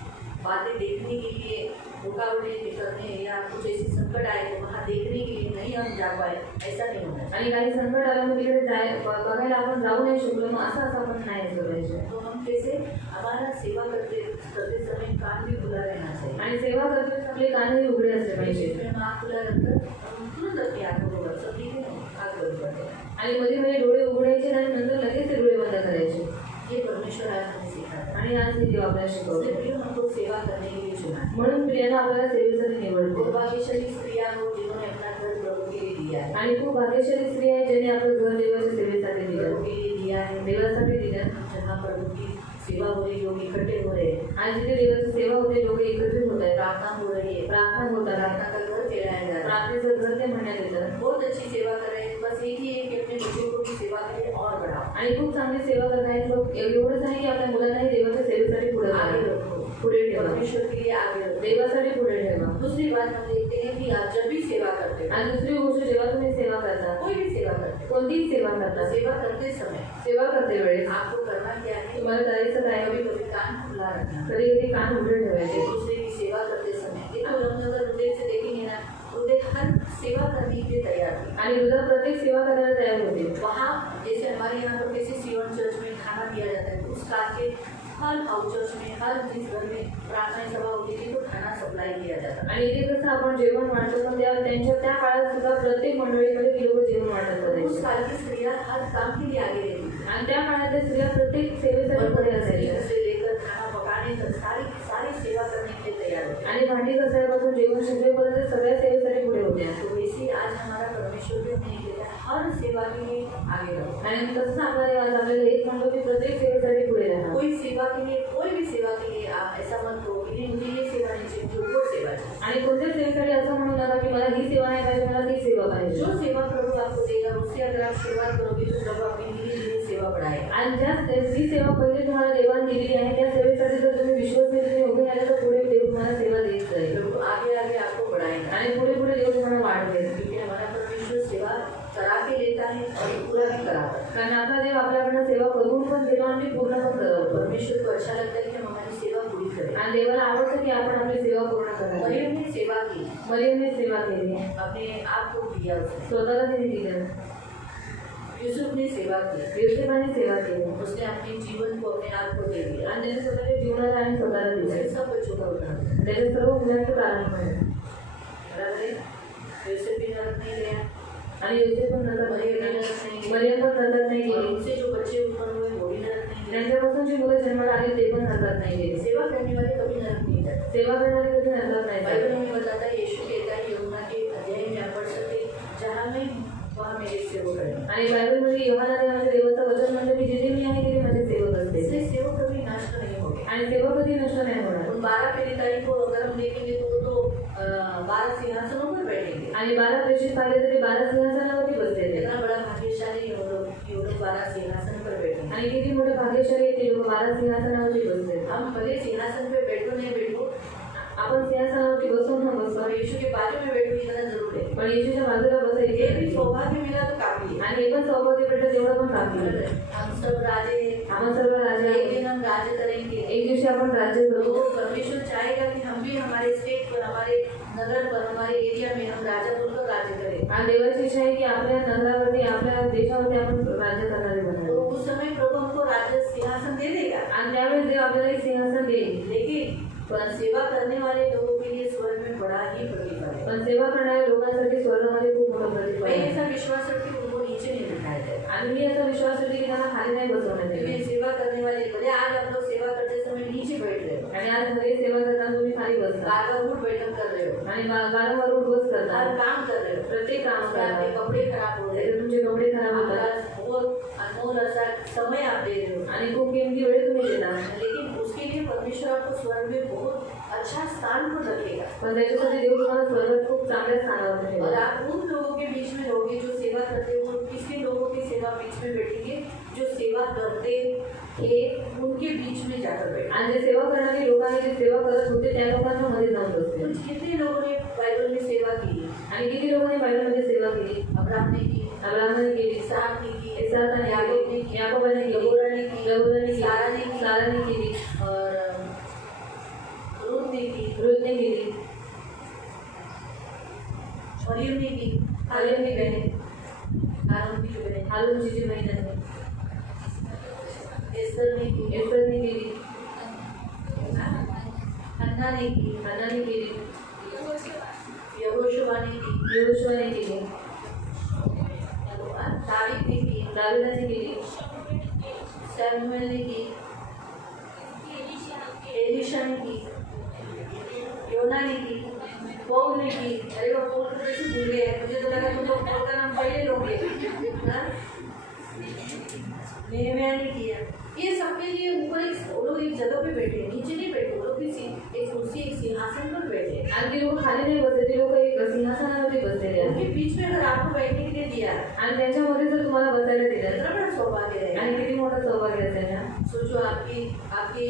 बातें देखने के लिए रुकावटें निकलने या कुछ ऐसी संकट आए तो वहाँ देखने के लिए नहीं हम जा पाए, ऐसा नहीं होना चाहिए। आणि काही संकट आलं मग तिकडे बघायला आपण जाऊ नाही शकलो मग असं आपण नाही करायचं तो हम कैसे, हमारा सेवा करते करते समय कान भी खुला रहना चाहिए। आणि सेवा करताना आपले कानही उघडे असले पाहिजे बीच में आँख खुला रखकर हम तुरंत अपनी आँखों को बंद, सब ठीक है ना, आँख बंद कर देना। आणि मध्ये मध्ये डोळे उघडायचे आणि नंतर लगेच ते डोळे बंद करायचे ये परमेश्वर आज हमें सिखाता है। आणि आज देव आपल्याला इसलिए शिकवतो प्रियो, हमको सेवा करने के लिए चुना है। म्हणून प्रियानं आपल्याला सेवेसाठी निवडतो और भाग्यशाली स्त्रियां हो जिन्होंने अपना घर प्रभु के लिए दिया है, आणि खूप भाग्यशाली स्त्री आहे ज्यांनी आपलं घर देवाच्या सेवेसाठी प्रभु दिलं के लिए दिया है। देवासाठी दिलं जहाँ प्रभु की सेवा हो रही, लोग इकट्ठे हो रहे हैं, आणि जिथे देवाची सेवा होते लोक एकत्रित होत आहेत प्रार्थना हो रही है, प्रार्थना होतात प्रार्थना का घर फैलाया जा रहा है, प्रार्थनेचं घर ते म्हणण्यात येतं बहुत अच्छी सेवा कर रहे हैं। बस एक ही है कि अपने बच्चों को भी सेवा करें और बढ़ाओ, आणि खूप चांगली सेवा करत आहेत लोक एवढंच आहे की आपल्या मुलांनाही देवाच्या सेवेसाठी पुढे आगे करा. रखो, पुढे ठेवा परमेश्वर के लिए आगे रखो। देवासाठी पुढे ठेवा दूसरी बात हम देखते हैं कि आप जब भी सेवा करते हो, आणि दुसरी गोष्ट जेव्हा तुम्ही सेवा करता कोई भी सेवा करते कोणतीही सेवा करता हो, सेवा करते समय सेवा करते वेळेस आपको करना क्या है, तुम्हाला करायचं काय कभी कभी कान खुला रखना। कधी कधी कान उघडे ठेवायचे दूसरे की सेवा करते समय देखो, हम अगर हृदय से देखेंगे ना हृदय हर सेवा करने के लिए तैयार थे। आणि हृदय प्रत्येक सेवा करायला तयार होते. वहाँ जैसे हमारे यहाँ पर कैसे सीवन चर्च में खाना दिया जाता है, उस काल के हर हाउस चर्च में हर जिस घर में प्रार्थना सभा होती थी तो खाना सप्लाई किया जाता. आणि इथे कसं आपण जेवण वाटतो, पण त्यांच्या त्या काळात सुद्धा प्रत्येक मंडळीमध्ये ती लोक जेवण वाटत उस होते. काल की स्त्रियाँ हर काम के लिए आगे रहती थी. आणि त्या काळातल्या स्त्रिया प्रत्येक सेवेसाठी पुढे असायच्या. से लेकर खाना पकाने तक सारी सारी सेवा करने के लिए तैयार होते. आणि भांडी घासायपासून जेवण शिजवेपर्यंत सगळ्या सेवेसाठी पुढे होत्या. तो वैसे आज हमारा परमेश्वर भी हमें कहता है हर सेवा के लिए आगे रहो. आणि तसंच आपल्याला आज आपल्याला हेच म्हणतो की प्रत्येक सेवेसाठी पुढे राहा. कोई सेवा के लिए कोई भी सेवा के लिए आप ऐसा मत करो कि मुझे ये सेवा नहीं चाहिए, मुझे वो सेवा चाहिए. आणि कोणत्याच सेवेसाठी असं म्हणू नका की मला ही सेवा नाही पाहिजे, मला ती सेवा पाहिजे. जो सेवा प्रभु आपको देगा उससे अगर आप शुरुआत करोगे तो प्रभु आपकी धीरे धीरे सेवा बढ़ाएगा. आणि जी सेवा पहिले तुम्हाला देवाने दिलेली आहे त्या सेवेसाठी जर तुम्ही विश्वासनीयतेने उभे राहिले तर पुढे देव तुम्हाला सेवा देत जाईल. प्रभु आगे आगे आपको बढ़ाएगा. आणि पुढे पुढे देव तुम्हाला वाढ देईल. क्योंकि हमारा परमेश्वर सेवा करा के लेता है और पूरा भी कराता है. कारण आपला देव आपल्याकडनं सेवा करून पण देवा आणि पूर्ण पण करतो. परमेश्वर को अच्छा लगता है कि हम हमारी सेवा पूरी करें. आणि देवाला आवडतं की आपण आपली सेवा पूर्ण करावी. मरियम ने सेवा की, मरियमने सेवा केली, अपने आप को दिया उसने. स्वतःला तिने दिलं. यूसुफ ने सेवा की, योसेफाने सेवा केली उसने अपने जीवन को अपने आप को दे दिया. आणि त्याने स्वतःच्या जीवनाला आणि स्वतःला उसने दिलं. सब बच्चों का उद्धार. त्याच्या सर्व मुलांचं कारण पण बराबर है. यूसुफ भी नरक नहीं गया, आणि योसेफ पण नजर मरियम भी नरक नहीं गई, मरियम पण नजर नाही और गेली. उनसे जो बच्चे उत्पन्न हुए वो भी नरक नहीं गए. त्यांच्यापासून जी मुलं जन्माला आली ते पण नजर नाही गेली. सेवा करने वाले कभी नरक नहीं जाते. सेवा करणारे कधी नजर नाही बाइबल जात. में बताता है, यीशु कहता है यूहन्ना के अध्याय में आप पढ़ सकते हैं, जहाँ मैं वहाँ मेरे सेवक हैं. आणि बायबलमध्ये योहानाने माझ्या देवाचं वचन म्हणलं की जिथे मी आहे तिथे माझे सेवक असते. इसलिए सेवक कभी नष्ट नहीं होंगे. आणि सेवा कधी नष्ट नाही होणार. उन 12 पहली तारीख को अगर हम देखेंगे तो वो तो 12 सिंहासनों पर बैठेंगे. आणि 12 प्रेषित पाहिले तरी 12 सिंहासनावरती बसलेले. इतना बड़ा भाग्यशाली ये लोग 12 सिंहासन पर बैठे. आणि किती मोठे भाग्यशाली ते लोक 12 सिंहासनावरती बसले. हम भले सिंहासन पे बैठो नहीं बैठो, आपण सिंहासनावरती बसू न बसू, और यीशु के बाजू में बैठो इतना जरूर है. पण येशूच्या बाजूला ये भी बसायचे. सौभाग्य मिला तो काफी है. आणि हे पण सौभाग्य भेटलं तेवढं पण काफी. हम सब राजे, आपण सर्व राजा एक आहे. दिन हम राज्य करेंगे. एक दिवशी आपण राज्य तो करू. परमेश्वर चाहेगा कि हम भी हमारे स्टेट पर, हमारे नगर पर, हमारे एरिया में हम राजा बनकर राज्य करें. आणि देवाची इच्छा आहे की आपल्या नगरावरती आपल्या देशावरती आपण राज्य करणारे तो बनावे. उस समय प्रभु हमको राज्य सिंहासन दे देगा. आणि त्यावेळेस देव आपल्याला एक सिंहासन देईल. लेकिन पर सेवा करने वाले लोगों के लिए स्वर्ग में बड़ा ही प्रतिफल है. पण सेवा करणाऱ्या लोकांसाठी स्वर्गामध्ये खूप मोठं प्रतिफल मैं आहे. ऐसा विश्वास रखती हूँ उनको नीचे नहीं बिठाया जाए. आणि मी असा विश्वास करते की त्यांना खाली नाही बसवण्यात येईल. क्योंकि सेवा करने वाले भले आज आप लोग सेवा करते समय नीचे बैठ रहे हो, आणि आज घरी सेवा करताना तुम्ही खाली बसता बार उठ बैठक कर रहे हो, आणि वारंवार उठबस करता. हर काम कर रहे हो, प्रत्येक काम उसमें आपके करता. कपड़े खराब हो रहे त्याचे तुमचे कपडे खराब हो, होतात आपका बहुत अनमोल असा समय आप दे रहे हो. आणि खूप किमती वेळ तुम्ही देता. लेकिन उसके लिए परमेश्वर आपको स्वर्ग में बहुत अच्छा स्थान पर रखेगा. पण त्याच्यासाठी देव तुम्हाला स्वर्गात खूप चांगल्या स्थानावर और ठेवेल. आप उन लोगों के बीच में रहोगे जो सेवा करते हो. किसके लोगों की सेवा बीच में बैठेंगे? जो सेवा करते थे उनके बीच में जाकर बैठे. आणि जे सेवा करणारे लोकांनी जे सेवा करत होते त्या लोकांच्या मध्ये जाऊन बसते. कुछ कितने लोगों ने बाइबल में सेवा की? आणि किती लोकांनी बायबलमध्ये सेवा केली. अब्राहम ने की, अब्राहमाने केली, इसहाक ने की, इसाकाने याकूब ने केली, की, याकोबाने केली, यहूदा ने की, यहूदाने केली, साराने की, साराने केली, और रूत ने की, रुथने केली, मरियम ने की, हारून की बहीण, हारून की बहन, हारूनची जी बहीण आहे, एस्तर ने की, एस्तरने केली, हन्ना ने की, हन्नाने केली, यहोशुआ ने की, यहोशुआने केली, दावीद ने की, दाविदाने केली, सैमुएल ने की, एलिशा ने की, योना ने की, पौल ने की. अरे वो पौल को कैसे भूल गए? मुझे तो लगा तुम लोग पौल का नाम पहले लोगे. हाँ? नेहम्याह ने किया. ये सबके लिए ऊपर वो लोग एक जगह पे बैठे, नीचे नहीं बैठे. वो लोग किसी एक कुर्सी, एक सिंहासन पर बैठे. आणि ती लोक खाली नाही बसले, ती लोक एक सिंहासनावरती बसलेले आहेत. उनके बीच में अगर आपको बैठने के लिए दिया, आणि त्यांच्यामध्ये जर तुम्हाला बसायला दिलं कितना बड़ा सौभाग्य है. आणि किती मोठं सौभाग्य असेल ना. सोचो आपकी आपकी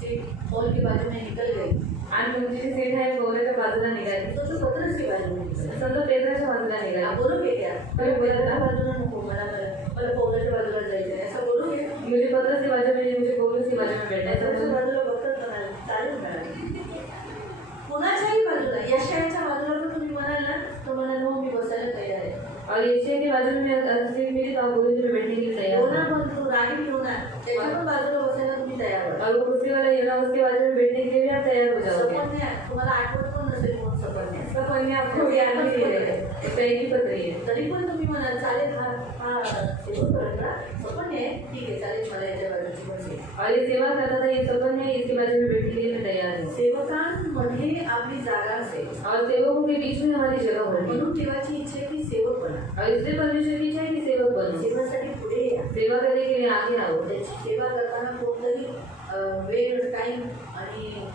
सीट हॉल के बाजू में निकल गई. आणि तुमची जी सीट आहे गोल्याच्या बाजूला निघाली, सोचो पत्रस की बाजू में निकल. समजा पेत्राच्या बाजूला आप निघाली. बोलोगे क्या? तुम्ही बोलाल पत्राच्या ना? बाजूला नको, मला पौलाच्या बाजूला जायचं आहे, असं बोलोगे? मुझे पत्रस की बाजू में, मुझे पौलुस की बाजू में बैठना है. पत्राच्या समजा बाजूला बघतात म्हणाल, चालेल म्हणाल. कुणाच्याही बाजूला, यशायाच्या बाजूला पण तुम्ही म्हणाल ना तो म्हणाला हो मी बसायला तयार आहे. और एशिया के बाजू में सीट मिली तो आप बोले तो मैं बैठने के लिए तैयार हो ना, हूँ। पण तू रागीट घेऊ ना, त्याच्या पण बाजूला बसायला तुम्ही तयार व्हा. और वो कुर्सी वाला ये ना उसके बाजू में बैठने के लिए भी आप तैयार हो जाओगे। सपन्या, तुम्हाला आठवत पण नसेल कोण सपन्या. सब अन्य आपको याद नहीं रहेगा, एक तरह की पत्री है। तरी पण तुम्ही म्हणाल चालेल हा हा सेवक का सपन्या आहे, ठीक आहे चालेल मला याच्या बाजूची बसेल. और ये सेवा करता था, ये सबन है, इसके बाजू में बैठने के लिए मैं तैयार हूँ। सेवकांमध्ये आपली जागा असेल और सेवकों के बीच में हमारी जगह होगी। म्हणून देवाची इच्छा आहे की सेवक बना. और इसलिए परमेश्वर की इच्छा है कि सेवक बनो, सेवासाठी पुढे या. सेवा करने के लिए आगे आओ। त्याची सेवा करताना कोणतरी वेळ टाईम आणि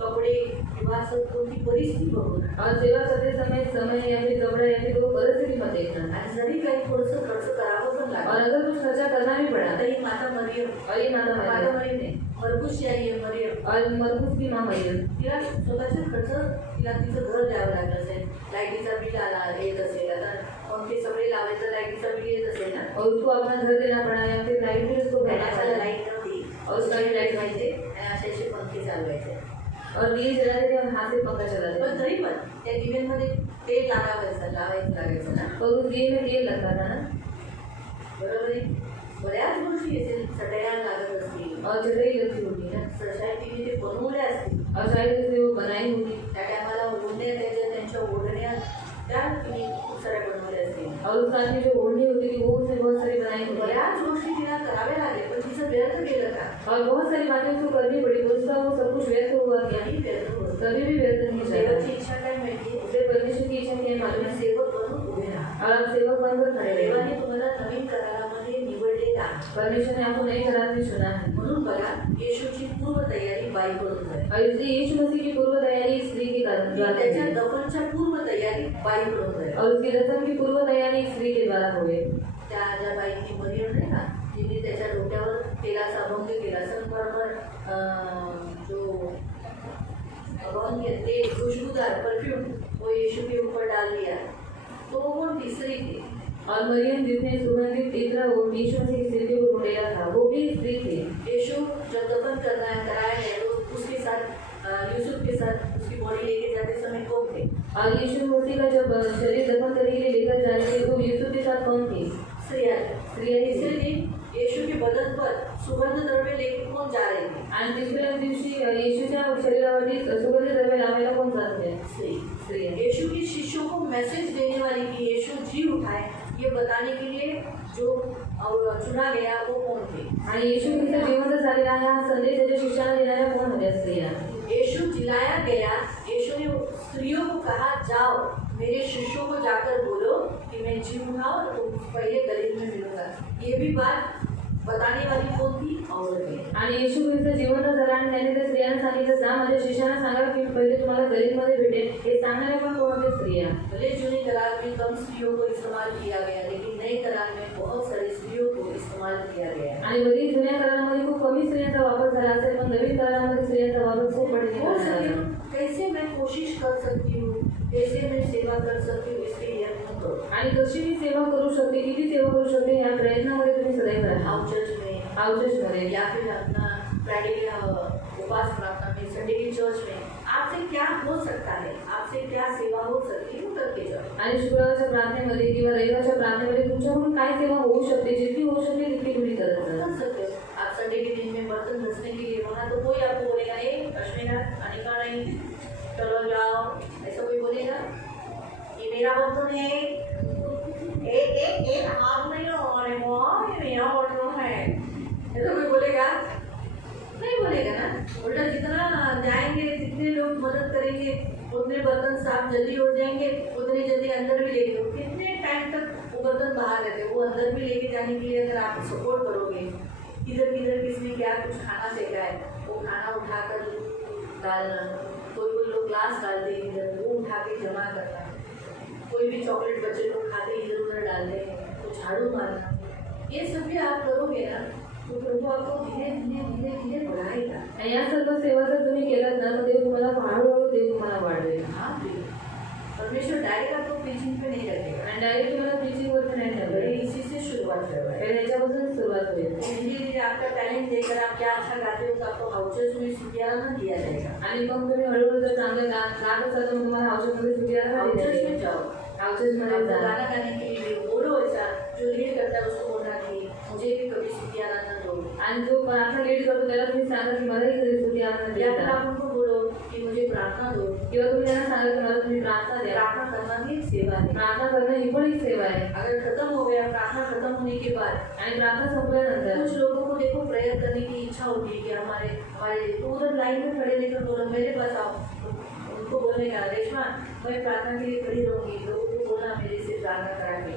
कपडे किंवा असं कोणती परिस्थिती बघू नका. और सेवा करते समय समय या फिर कपड़ा या फिर वो परिस्थिति मत देखना। आणि जरी काही थोडंसं खर्च करावं पण और लागलं अगर कुछ खर्चा करना भी पड़ा आता ही माता मरियम और ये माता माता मरियम मरियम नाही मरकुशी आई आहे मरियम. और मरकुस की माँ मरियम, तिला स्वतःचा खर्च तिला तिचं घर द्यावं लागलं असेल. लाईटीचा बिल आला येत असेल, आता पंखे सगळे लावायचं लाईटीचा बिल येत असेल ना. और उसको अपना घर देना पड़ा या फिर लाइट भी उसको भरना त्याला पड़ा। लाईट नव्हती और उसकी लाइट व्हायचे आणि असे असे पंखे चालवायचे. और दिए जलाते थे और हाथ से पंखा चलाते पण थे। तरी पण त्या दिव्यांमध्ये तेल लावायचं लागायचं ना. और उस दिए में तेल लगता था ना। बरोबर आहे. बऱ्याच गोष्टी असेल सटया लागत असतील. और चटई लगती होती है शायद तिने ते बनवल्या असतील. और शायद उसने वो बनाई होगी। त्या टायमाला ओढण्या त्यांच्या ओढण्या त्या तिने खूप साऱ्या बनवल्या असतील. और उस आदमी जो ओढ़नी होती थी वो उसने बहुत सारी बनाई होती है। बऱ्याच गोष्टी तिला कराव्या लागल्या पण तिचं व्यर्थ गेलं का? और बहुत सारी बातें उसको करनी पड़ी, तो उसका वो सब कुछ व्यर्थ हुआ क्या? काही व्यर्थ होत. कभी भी व्यर्थ नहीं जाता। देवाची इच्छा काय माहिती उसे परमेश्वर की इच्छा क्या है मालूम है? सेवक बनून उभे राहा. और आप सेवक बनकर खड़े रहिए। देवाने तुम्हाला नवीन करारामध्ये निवडलेला आहे. परमेश्वर ने आपको नई करार में चुना है। म्हणून बघा येशूची पूर्व तयारी बाईकडून झाली. और इसलिए यीशु मसीह की पूर्व तैयारी स्त्री के कारण द्वारा त्याच्या हुई। दफनच्या पूर्व तयारी बाईकडून झाली. और उसकी दफन की पूर्व तैयारी स्त्री के द्वारा हो गई। त्या ज्या बाईची मरियम नाही का तिने त्याच्या डोक्यावर तेलाचा अभंग केला. संपर्क जो अभंग है तेल खुशबूदार परफ्यूम वो यीशु के ऊपर डाल दिया. तो वो तीसरी थी. और मरियम जिसने सुगंधित इत्र वो यीशु मसीह के सिर के ऊपर उड़ेला था वो भी स्त्री थी। यीशु जब दफन कराया है तो उसके साथ यूसुफ के साथ उसकी बॉडी लेके जाते समय कौन थे? और यीशु मसीह का जब शरीर दफन करने के लिए लेकर जा रहे थे तो यूसुफ के साथ कौन थी? स्त्रिया. स्त्रिया ही तीसरे थी। दिन यीशु के बदन पर सुगंध द्रव्य लेके कौन जा रहे थे? आणि तिसऱ्या दिवशी येशूच्या शरीरावरती सुगंधी द्रव्य लावायला कोण जात होते? स्त्री. स्त्रिया. यीशु के शिष्यों को मैसेज देने वाली कि यीशु जी उठाए ये बताने के लिए जो चुना गया वो कौन थे? आणि येशू ख्रिस्त जिवंत झालेला आहे हा संदेश त्याच्या शिष्याला देणाऱ्या कोण होत्या? स्त्रिया. यीशु जिलाया गया. यीशु ने स्त्रियों को कहा जाओ मेरे शिष्यों को जाकर बोलो कि मैं जी उठाऊं और तुम पहले गलील में मिलूंगा. ये भी बात बताने वाली कौन थी? औरतें. आणि येशू ख्रिस्त जिवंत झाला आणि त्याने त्या स्त्रियांना सांगितलं जा माझ्या शिष्यांना सांगा की पहिले तुम्हाला गलीमध्ये भेटेल. हे सांगणाऱ्या पण कोण होत्या? स्त्रिया. भले जूने करार में कम स्त्रियों को इस्तेमाल किया गया लेकिन नए करार में बहुत सारी स्त्रियों को इस्तेमाल किया गया. आणि भले जुन्या करारामध्ये खूप कमी स्त्रियांचा वापर झाला असेल पण नवीन करारामध्ये स्त्रियांचा वापर खूप हो पडला. कैसे मैं कोशिश कर सकती हूँ, कैसे मैं सेवा कर सकती हूँ इसके यत्न करो. आणि कशी मी सेवा करू शकते, किती सेवा करू शकते या प्रयत्नामध्ये तुम्ही सदैव राहा. आओ चर्च में आउटचर्चमध्ये या फिर अपना फ्राइडे उपवास प्रार्थना में संडे की चर्च में आपसे क्या हो सकता है, आपसे क्या सेवा हो सकती है वो करके जाओ. आणि शुक्रवारच्या प्रार्थनेमध्ये किंवा रविवारच्या प्रार्थनेमध्ये तुमच्याकडून काय सेवा होऊ शकते, जितकी होऊ शकते तितकी तुम्ही करत जा. कर सकते हो. आप संडे के दिन में बर्तन घसने के लिए वहाँ तो कोई आपको बोलेगा ए अश्विना अनिका नहीं चलो जाओ, ऐसा कोई बोलेगा? ये मेरा बर्तन है. एक हाथ नहीं लगाने को ये मेरा बर्तन है. ऐसा कोई बोलेगा? नहीं बोलेगा ना. उल्टा जितना जाएंगे जितने लोग मदद करेंगे उतने बर्तन साफ जल्दी हो जाएंगे, उतने जल्दी अंदर भी लेके. कितने टाइम तक वो बर्तन बाहर रहते वो अंदर भी लेके जाने के लिए अगर आप सपोर्ट करोगे. किधर किधर किसने क्या कुछ खाना फेंका है वो खाना उठाकर डालना. कोई लोग ग्लास डालते हैं इधर वो उठा के जमा करना. कोई भी चॉकलेट बच्चे लोग खाते इधर उधर डालते हैं तो झाड़ू मारना. ये सब भी आप करोगे ना तो प्रभु आपको धीरे धीरे धीरे धीरे बढ़ाएगा. आणि या सर्व सेवा जर तुम्ही केलात ना तर देव तुम्हाला हळूहळू देव तुम्हाला वाढवेल. हाँ प्रिय. परमेश्वर डायरेक्ट आपको प्रीचिंग पे नहीं रखेगा. आणि डायरेक्ट तुम्हाला प्रीचिंग वरती नाही बड़े ठेवलं. इसी से शुरू शुरुआत करवाएं। पहले ह्याच्यापासून सुरुवात होईल धीरे धीरे आपका टैलेंट देखकर आप क्या अच्छा गाते हो तो आपको हाउसेस में सुतियाना दिया जाएगा। आणि मग तुम्ही हळूहळू जर चांगलं गात असाल तर मग तुम्हाला हाऊसेसमध्ये सुटियाला हाउसेस में जाओ, हाऊसेसमध्ये आपको जा गाना गाने के लिए बोलो, ऐसा जो लीड करता है उसको बोलना कि मुझे भी कभी सुतियाना न दो। आणि जो प्रार्थना लीड करतो त्याला तुम्ही सांगा की मलाही कधी सुटियाला या द्या फिर आप उनको बोलो कि मुझे प्रार्थना दो। किंवा तुम्ही त्यांना सांगा की मला तुम्ही प्रार्थना द्या प्रार्थना करना भी एक सेवा है। प्रार्थना करणं ही पण एक सेवा आहे अगर खत्म हो गया, प्रार्थना खत्म होने के बाद आणि प्रार्थना संपल्यानंतर कुछ लोगों को देखो प्रेयर करने की इच्छा होती है कि हमारे तो उधर लाइन में खड़े रहकर बोलो मेरे पास आओ, उनको बोलने का रेशमा मैं प्रार्थना के लिए खड़ी रहूंगी, लोगों को बोलना मेरे से प्रार्थना करा के,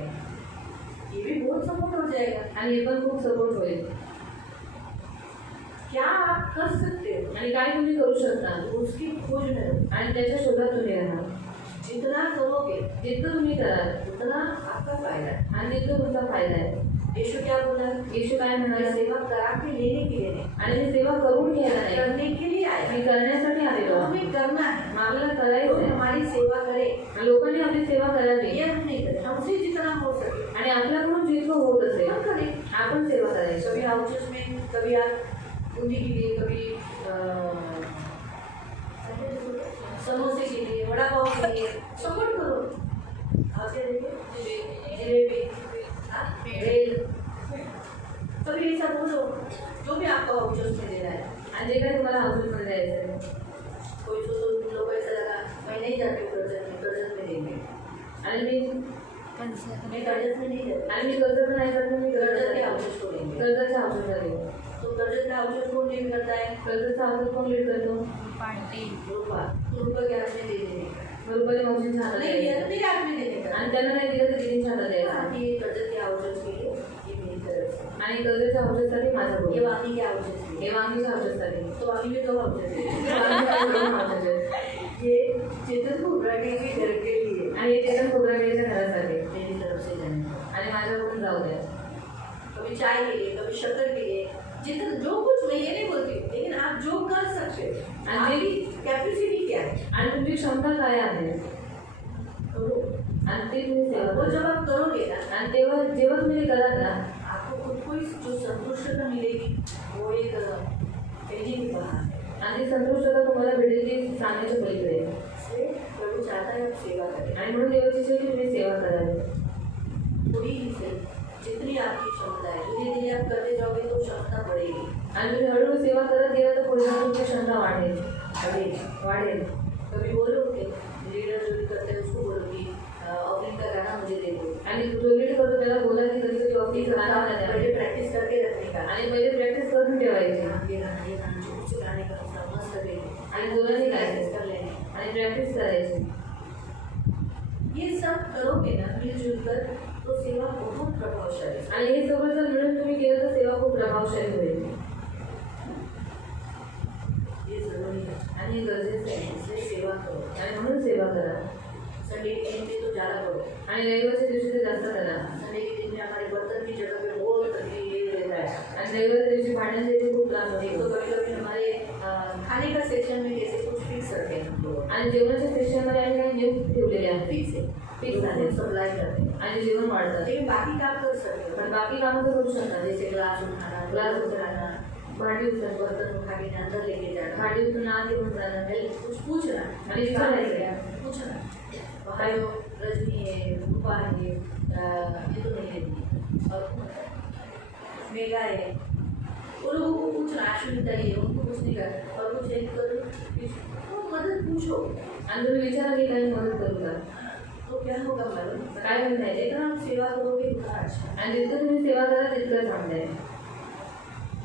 ये भी बहुत सपोर्ट हो जाएगा। आणि हे पण खूप सपोर्ट होईल क्या आप कर सकते हो आणि काय तुम्ही करू शकता उसकी खोज में रहो। आणि त्याच्या शोधात तुम्ही राहा जितना करोगे जितकं तुम्ही कराल उतना आपका फायदा है। आणि तितकं तुमचा फायदा आहे यीशु क्या बोला? येशू काय मैं म्हणाला सेवा करा के लेने के लिए नहीं, आणि मी सेवा करून घ्यायला नाही करने के लिए आया। मी करण्यासाठी आलेलो तो आहे. हमें करना है, आपल्याला लोग करायचं हमारी सेवा करे, आहे लोकांनी आपली सेवा करावी ये हम नहीं करें, हमसे जितना हो सके आणि आपल्याकडून जितकं होत असेल हम करें। आपण सेवा करायची कभी हाउसेस में, कभी आप बूंदी के लिए, कभी समोसे के लिए, वड़ा पाव के लिए सपोर्ट करो। आगे देखिए जलेबी, भेल, कभी ऐसा बोलो जो भी आपको हाउसेस में देना है। आणि जे काही तुम्हाला हाऊसमध्ये द्यायचं आहे कोई तो लोग ऐसा लगा मैं नहीं जाती हूँ कर्जत में देंगे, आणि मी मैं कर्जत में नहीं जाती, आणि मी कर्ज नाही करत मी कर्जत के कर्ज हाउसेस को देंगे। कर्जाच्या हाऊसला देऊ तो कर्जत का हाउसेस कौन लीड करता है? कर्जाचा हाऊस कोण लीड करतो रूपा, तो रूपा के हाथ में दे देने का, बरोबर मावशींच्या हातात नहीं दिया द्यायचं. तो मेरे हाथ में देने का। आणि त्यांना नाही दिलं तर दिदींच्या हातात द्यायचं ये कर्जत के हाउसेस के लिए ये मेरी तरफ से, आणि कर्जाच्या हाऊससाठी माझा ये बोल वाणी के हाउसेस के हे लिए, वांगीच्या हाऊससाठी तो वाणी में 2 हाउसेस है। वांगीच्या दोन houses आहेत. ये चेतन घोगराडे के घर के लिए आणि हे चेतन खोबरागेच्या घरासाठी मेरी तरफ से जाने का। आणि माझ्याकडून जाऊ द्या कभी चाय के लिए, कभी शक्कर के लिए, जितना जो कुछ मैं ये नहीं बोलती, लेकिन आप जो कर सकते हो, आपकी कैपेसिटी क्या है आणि तुमची क्षमता काय आहे करो। आणि ते तुम्ही सेवा वो करा. जब आप करोगे ना, आणि तेव्हा जेव्हा तुम्ही ते कराल ना आपको खुद को इस जो संतुष्टता मिलेगी वो एक तेजी की बात है। आणि ती संतुष्टता तुम्हाला भेटेल ती सांगण्याच्या पलीकडे आहे. इसलिए प्रभु चाहता है आप सेवा करें, आणि म्हणून देवाची इच्छा आहे की तुम्ही सेवा करावी थोड़ी ही से जितनी आपकी क्षमता है, धीरे धीरे आप करते जाओगे तो क्षमता बढ़ेगी। आणि तुम्ही हळूहळू सेवा करत गेला तर पुढे जाऊन तुमची क्षमता वाढेल वाढेल कभी बोलो कि लीडर जो भी करते हैं उसको बोलो कि ऑफरिंग का गाना मुझे दे दो, आणि जो लीड करतो त्याला बोला की कधी कधी ऑफिस गाणं मला द्या. पहले प्रैक्टिस करके रखने का, आणि पहिले प्रॅक्टिस करून ठेवायची ये गाना जो गाने का मस्त लगे आणि जोराने प्रैक्टिस गायचं कर लेने। आणि प्रॅक्टिस करायची. ये सब करोगे ना मिलजुल कर तो सेवा बहुत प्रभावशाली है। आणि हे सगळं जर मिळून तुम्ही केलं तर सेवा खूप प्रभावशाली होईल ये जरूरी है, आणि हे गरजेचं आहे. इसलिए सेवा करो। आणि म्हणून सेवा करा संडे के दिन में तो ज़्यादा करो। आणि रविवारच्या दिवशी ते जास्त करा संडे के दिन में हमारे बर्तन की जगह पे बहुत ये रहता है। आणि रविवारच्या दिवशी भांड्यांचे इथे खूप त्रास एक तो होतो. कभी कभी हमारे खाने का सेक्शन में कैसे कुछ फिक्स रखते हैं हम लोग, आणि जेवणाच्या सेशनमध्ये आम्ही काही नियम ठेवलेले आहेत फिक्स है, फिक्स जो आहे फूड सप्लाई करते हैं, आणि जेवण वाढतं. लेकिन बाकी काम कर सकते हो। पण बाकी कामं तर करू शकता जैसे ग्लास उठाना, ग्लास उठाना, भांडी उचलणं बर्तन उठा के अंदर लेके जाना, भांडी उचलून आत घेऊन जाणं कुछ पूछना आणि विचारायचं. पूछना वहाँ जो रजनी है, रूपा है, ये तो नहीं लेती, और मेघा है, वो लोगों को पूछना, अश्विता है उनको पूछने का, और कुछ हेल्प करो तो मदद पूछो। आणि तुम्ही विचारा की काही मदत करू का तो क्या होगा मालूम? काय म्हणताय ते जितना आप सेवा करोगे उतना अच्छा, आणि जितकं तुम्ही सेवा करा तितकं चांगलं आहे.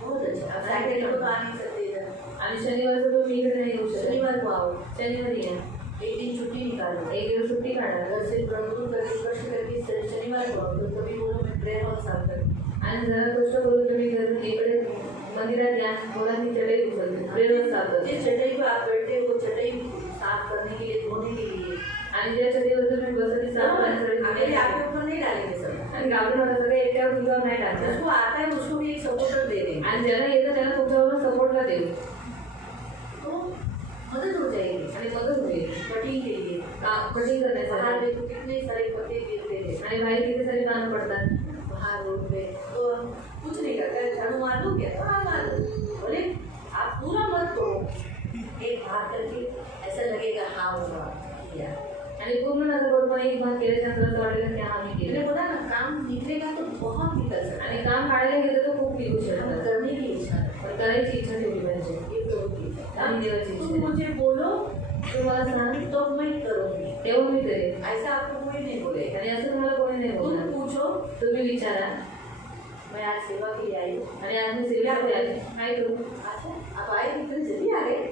बहुत अच्छा। अब सैटरडे को तो आ नहीं सकते इधर, आणि शनिवारचं तुम्ही इकडे नाही येऊ शकत. शनिवार को आओ, शनिवारी या एक दिन छुट्टी निकालो, एक दिवस सुट्टी काढा घर से प्रभु करके कष्ट करके शनिवार को आओ, तो कभी बोलो मैं प्रेयर हॉल साफ कर, आणि जरा कष्ट करून तुम्ही घरून इकडे मंदिरात या बोला मी चढाई उचलते प्रेरणा साफ करते. जिस चटाई पे आप बैठे हो वो चटाई साफ करने के लिए, धोने के लिए, आणि ज्या चढीवर तुम्ही बसती साफ अकेले आपके करण्यासाठी ऊपर नहीं डालेंगे सब, आणि गावडे मला सगळं एकट्यावर तुमच्यावर नाही टाकत. जिसको आता है उसको भी एक सपोर्टर दे देंगे, आणि ज्याला येतं त्याला तुमच्यावर सपोर्टला देऊ तो मदद हो जाएगी। आणि मदत होईल कटिंग के लिए कटिंग बाहर करण्यासाठी. देखो कितने सारे पत्ते गिरते हैं, आणि बाहेर किती सारी कामं पडतात बाहर रोड पे, तो हम कुछ नहीं करते, झाड़ू मार दो क्या, तो हाँ मार दो, बोले आप पूरा मत करो, एक भाग करके ऐसा लगेगा हाँ हुआ किया। आणि पूर्ण नजरबरोबर एक भाग केल्यानंतर असं वाटेल की आम्ही मैंने केलं बोला ना काम निकलेगा तो बहुत निकल सकता आणि है, काम काढायला गेलं तर खूप निघू हम शकतात करने की इच्छा रखते पण करायची इच्छा ठेवली पाहिजे हैं, ये तो होती है। आणि देवाची तुम इच्छा मुझे बोलो तू मला सांग तो मैं करूँगी, तेव्हा मी करेन ऐसा आपको कोई नहीं बोलेगा। आणि असं तुम्हाला कोणी नाही तुम बोलणार पूछो, तुम्ही विचारा मैं आज सेवा के लिए आई हूँ। आणि आज मी सेवेसाठी आले काय करू अच्छा आप आए इतने जल्दी आ गए,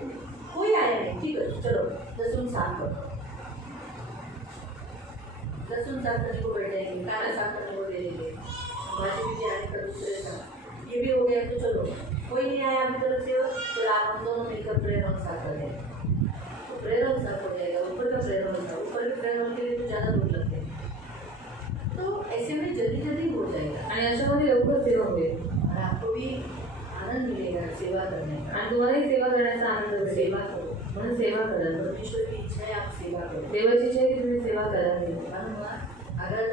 कोई आया नहीं, ठीक है चलो लहसुन साफ करो, लहसुन साफ करने को बैठ जाएंगे, खाना साफ करने को दे देंगे, भाजी भी आने का दूसरे का, ये भी हो गया तो चलो कोई नहीं आया आपकी तरफ से, तो आप हम दोनों मिलकर प्रेयर हॉल साफ कर देंगे, तो प्रेयर हॉल साफ हो जाएगा, ऊपर का प्रेयर हॉल था, ऊपर के प्रेयर हॉल के लिए तो ज़्यादा दूर लगते हैं, तो ऐसे में जल्दी जल्दी हो जाएगा आणि अशामध्ये लवकर सेवा होईल और आपको भी आनंद मिलेगा सेवा करने का। आणि तुम्हालाही सेवा करण्याचा आनंद होईल सेवा करो, म्हणून सेवा करा परमेश्वर की इच्छा है आप सेवा करो। देवाची इच्छा आहे की तुम्ही सेवा करावी मालूम अगर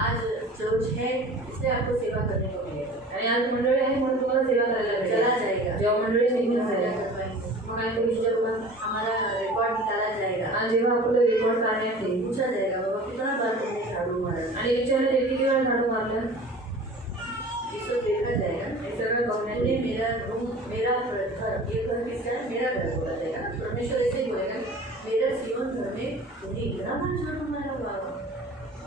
आज चर्च है इसलिए आपको सेवा करने को मिलेगा, आणि आज मंडळी आहे म्हणून तुम्हाला सेवा करायला चला भेटेल जाएगा, जेव्हा मंडळी निघून क्या जाईल कर पाएंगे, मग काय करू शकतो बघा हमारा रिकॉर्ड निकाला जाएगा, आणि जेव्हा आपलं रेकॉर्ड काढण्यात येईल पूछा जाएगा बाबा कितना बार तुमने झाड़ू मारा, आणि विचारलं ते किती वेळा झाडू मारलं ये सब देखा जाएगा। हे सगळं बघण्यात मैंने येईल मेरा रूम मेरा घर, ये घर किसका है, मेरा घर बोला जाएगा ना, परमेश्वर ऐसे ही बोलेगा मेरा जीवन घर में तुमने इतना बार झाड़ू मारा बाबा,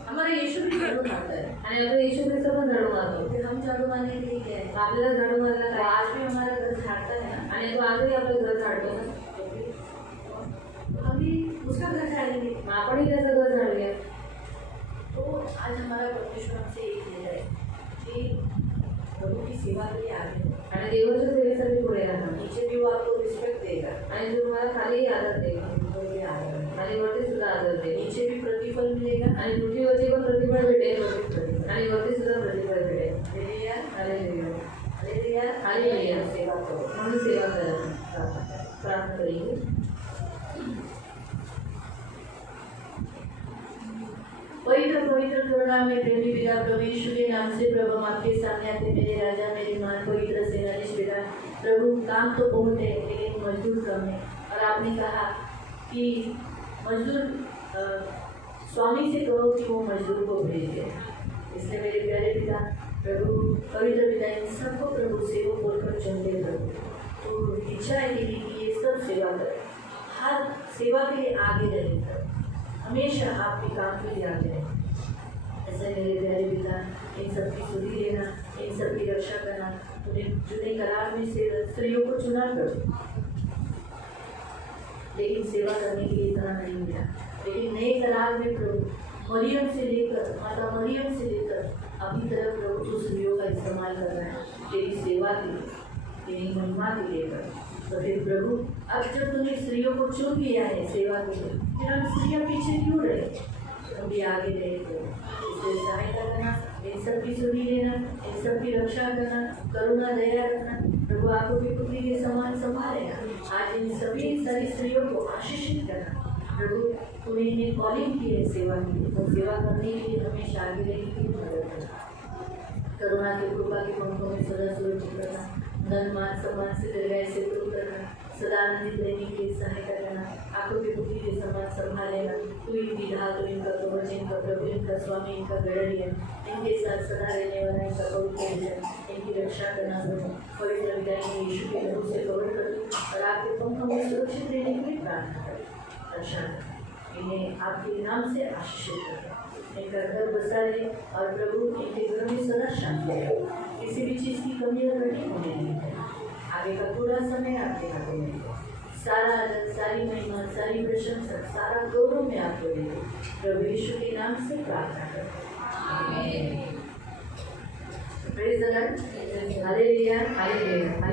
हमारा यीशु भी झाड़ू मारता है, आणि आता येशू ख्रिस्त पण झाडू मारतो फिर हम झाड़ू मारने के लिए क्या है, आपल्याला झाडू मारला तो काय आज भी हमारा घर झाड़ता है ना, आणि तो आजही आपलं घर झाडतो ना तो फिर हम भी उसका घर झाड़ेंगे। मग आपणही त्याचं घर झाडूया तो आज हमारा परमेश्वर हमसे एक ले रहा है कि प्रभु की सेवा के लिए आगे हो। आणि देवाच्या सेवेसाठी पुढे राहा नीचे भी वो आपको रिस्पेक्ट देगा, आणि तुम्हाला खालीही आदर देईल ऊपर भी आएगा, आणि वरती सुद्धा आदर देईल नीचे भी प्रतिफल मिलेगा। आणि पृथ्वीवरती पण प्रतिफळ भेटेल आणि वरती सुद्धा प्रतिफळ भेटेल हालेलुया, हालेलुया हालेलुया, हालेलुया। सेवा करो। म्हणून सेवा करा प्रार्थना करेंगे पवित्र पवित्र करुणा में प्रेमी पिता प्रभु यीशु के नाम से प्रभु हम आपके सामने आते मेरे राजा मेरे मान पवित्र सेनाधीश पिता प्रभु काम तो बहुत है लेकिन मजदूर कम है, और आपने कहा कि मजदूर स्वामी से कहो कि वो मजदूर को भेजे, इसलिए मेरे प्यारे पिता प्रभु पवित्र पिता इन सबको प्रभु सेवक बोलकर चुनते प्रभु, तो इच्छा है तेरी कि ये सब सेवा करें, हर सेवा के लिए आगे रहे प्रभु, हमेशा आपके काम के लिए आगे रहें। ऐसे मेरे प्यारे पिता इन सब की सुधि लेना, इन सब की रक्षा करना, उन्हें चुने करार में से स्त्रियों को चुना करो, लेकिन सेवा करने के लिए इतना नहीं मिला, लेकिन नए करार में प्रभु मरियम से लेकर माता मरियम से लेकर अभी तक प्रभु उस स्त्रियों का इस्तेमाल कर रहा है तेरी सेवा के लिए, तेरी महिमा के लिए कर। तो फिर प्रभु अब जब तूने स्त्रियों को चुन लिया है सेवा के लिए, फिर हम स्त्रियाँ पीछे क्यों रहे, हम भी आगे रहे प्रभु, इसलिए सहायता करना, इन सब की सुधि लेना, इन सब की रक्षा करना, करुणा दया रखना प्रभु, आपको भी पुत्री के समान संभालेगा। आज इन सभी सारी स्त्रियों को आशीषित करना प्रभु, तूने इन्हें कॉलिंग की है सेवा के लिए, तो सेवा करने के लिए हमेशा आगे रहने की मदद करना, करुणा के कृपा के पंखों में सदा सुरक्षित करना, धन मान सम्मान से दीर्घायु से दूर करना, सदा आनंदित रहने के लिए सहायता करना, आपको भी बुद्धि के समान संभालेगा। तू इनकी ढाल, तो इनका कवच, इनका प्रभु, इनका स्वामी, इनका गढ़िया, इनके साथ सदा रहने वाला इनका पवित्र भजन, इनकी रक्षा करना प्रभु, पवित्र विदाई यीशु के लहू से कवर कर और आपके पंखों में सुरक्षित रहने के लिए प्रार्थना करें। रक्षा करें, इन्हें आपके नाम से आशीषित करें, इनका घर बसा रहे और प्रभु इनके घर में सदा शांति रहे, किसी भी चीज़ की कमी और घटी होने नहीं देना। आगे का पूरा समय आपके हाथों में है, सारा आदर, सारी महिमा, सारी प्रशंसा, सारा गौरव में आपको दे दो, प्रभु यीशु के नाम से प्रार्थना करते हैं। आमीन। Praise the Lord. Hallelujah, hallelujah.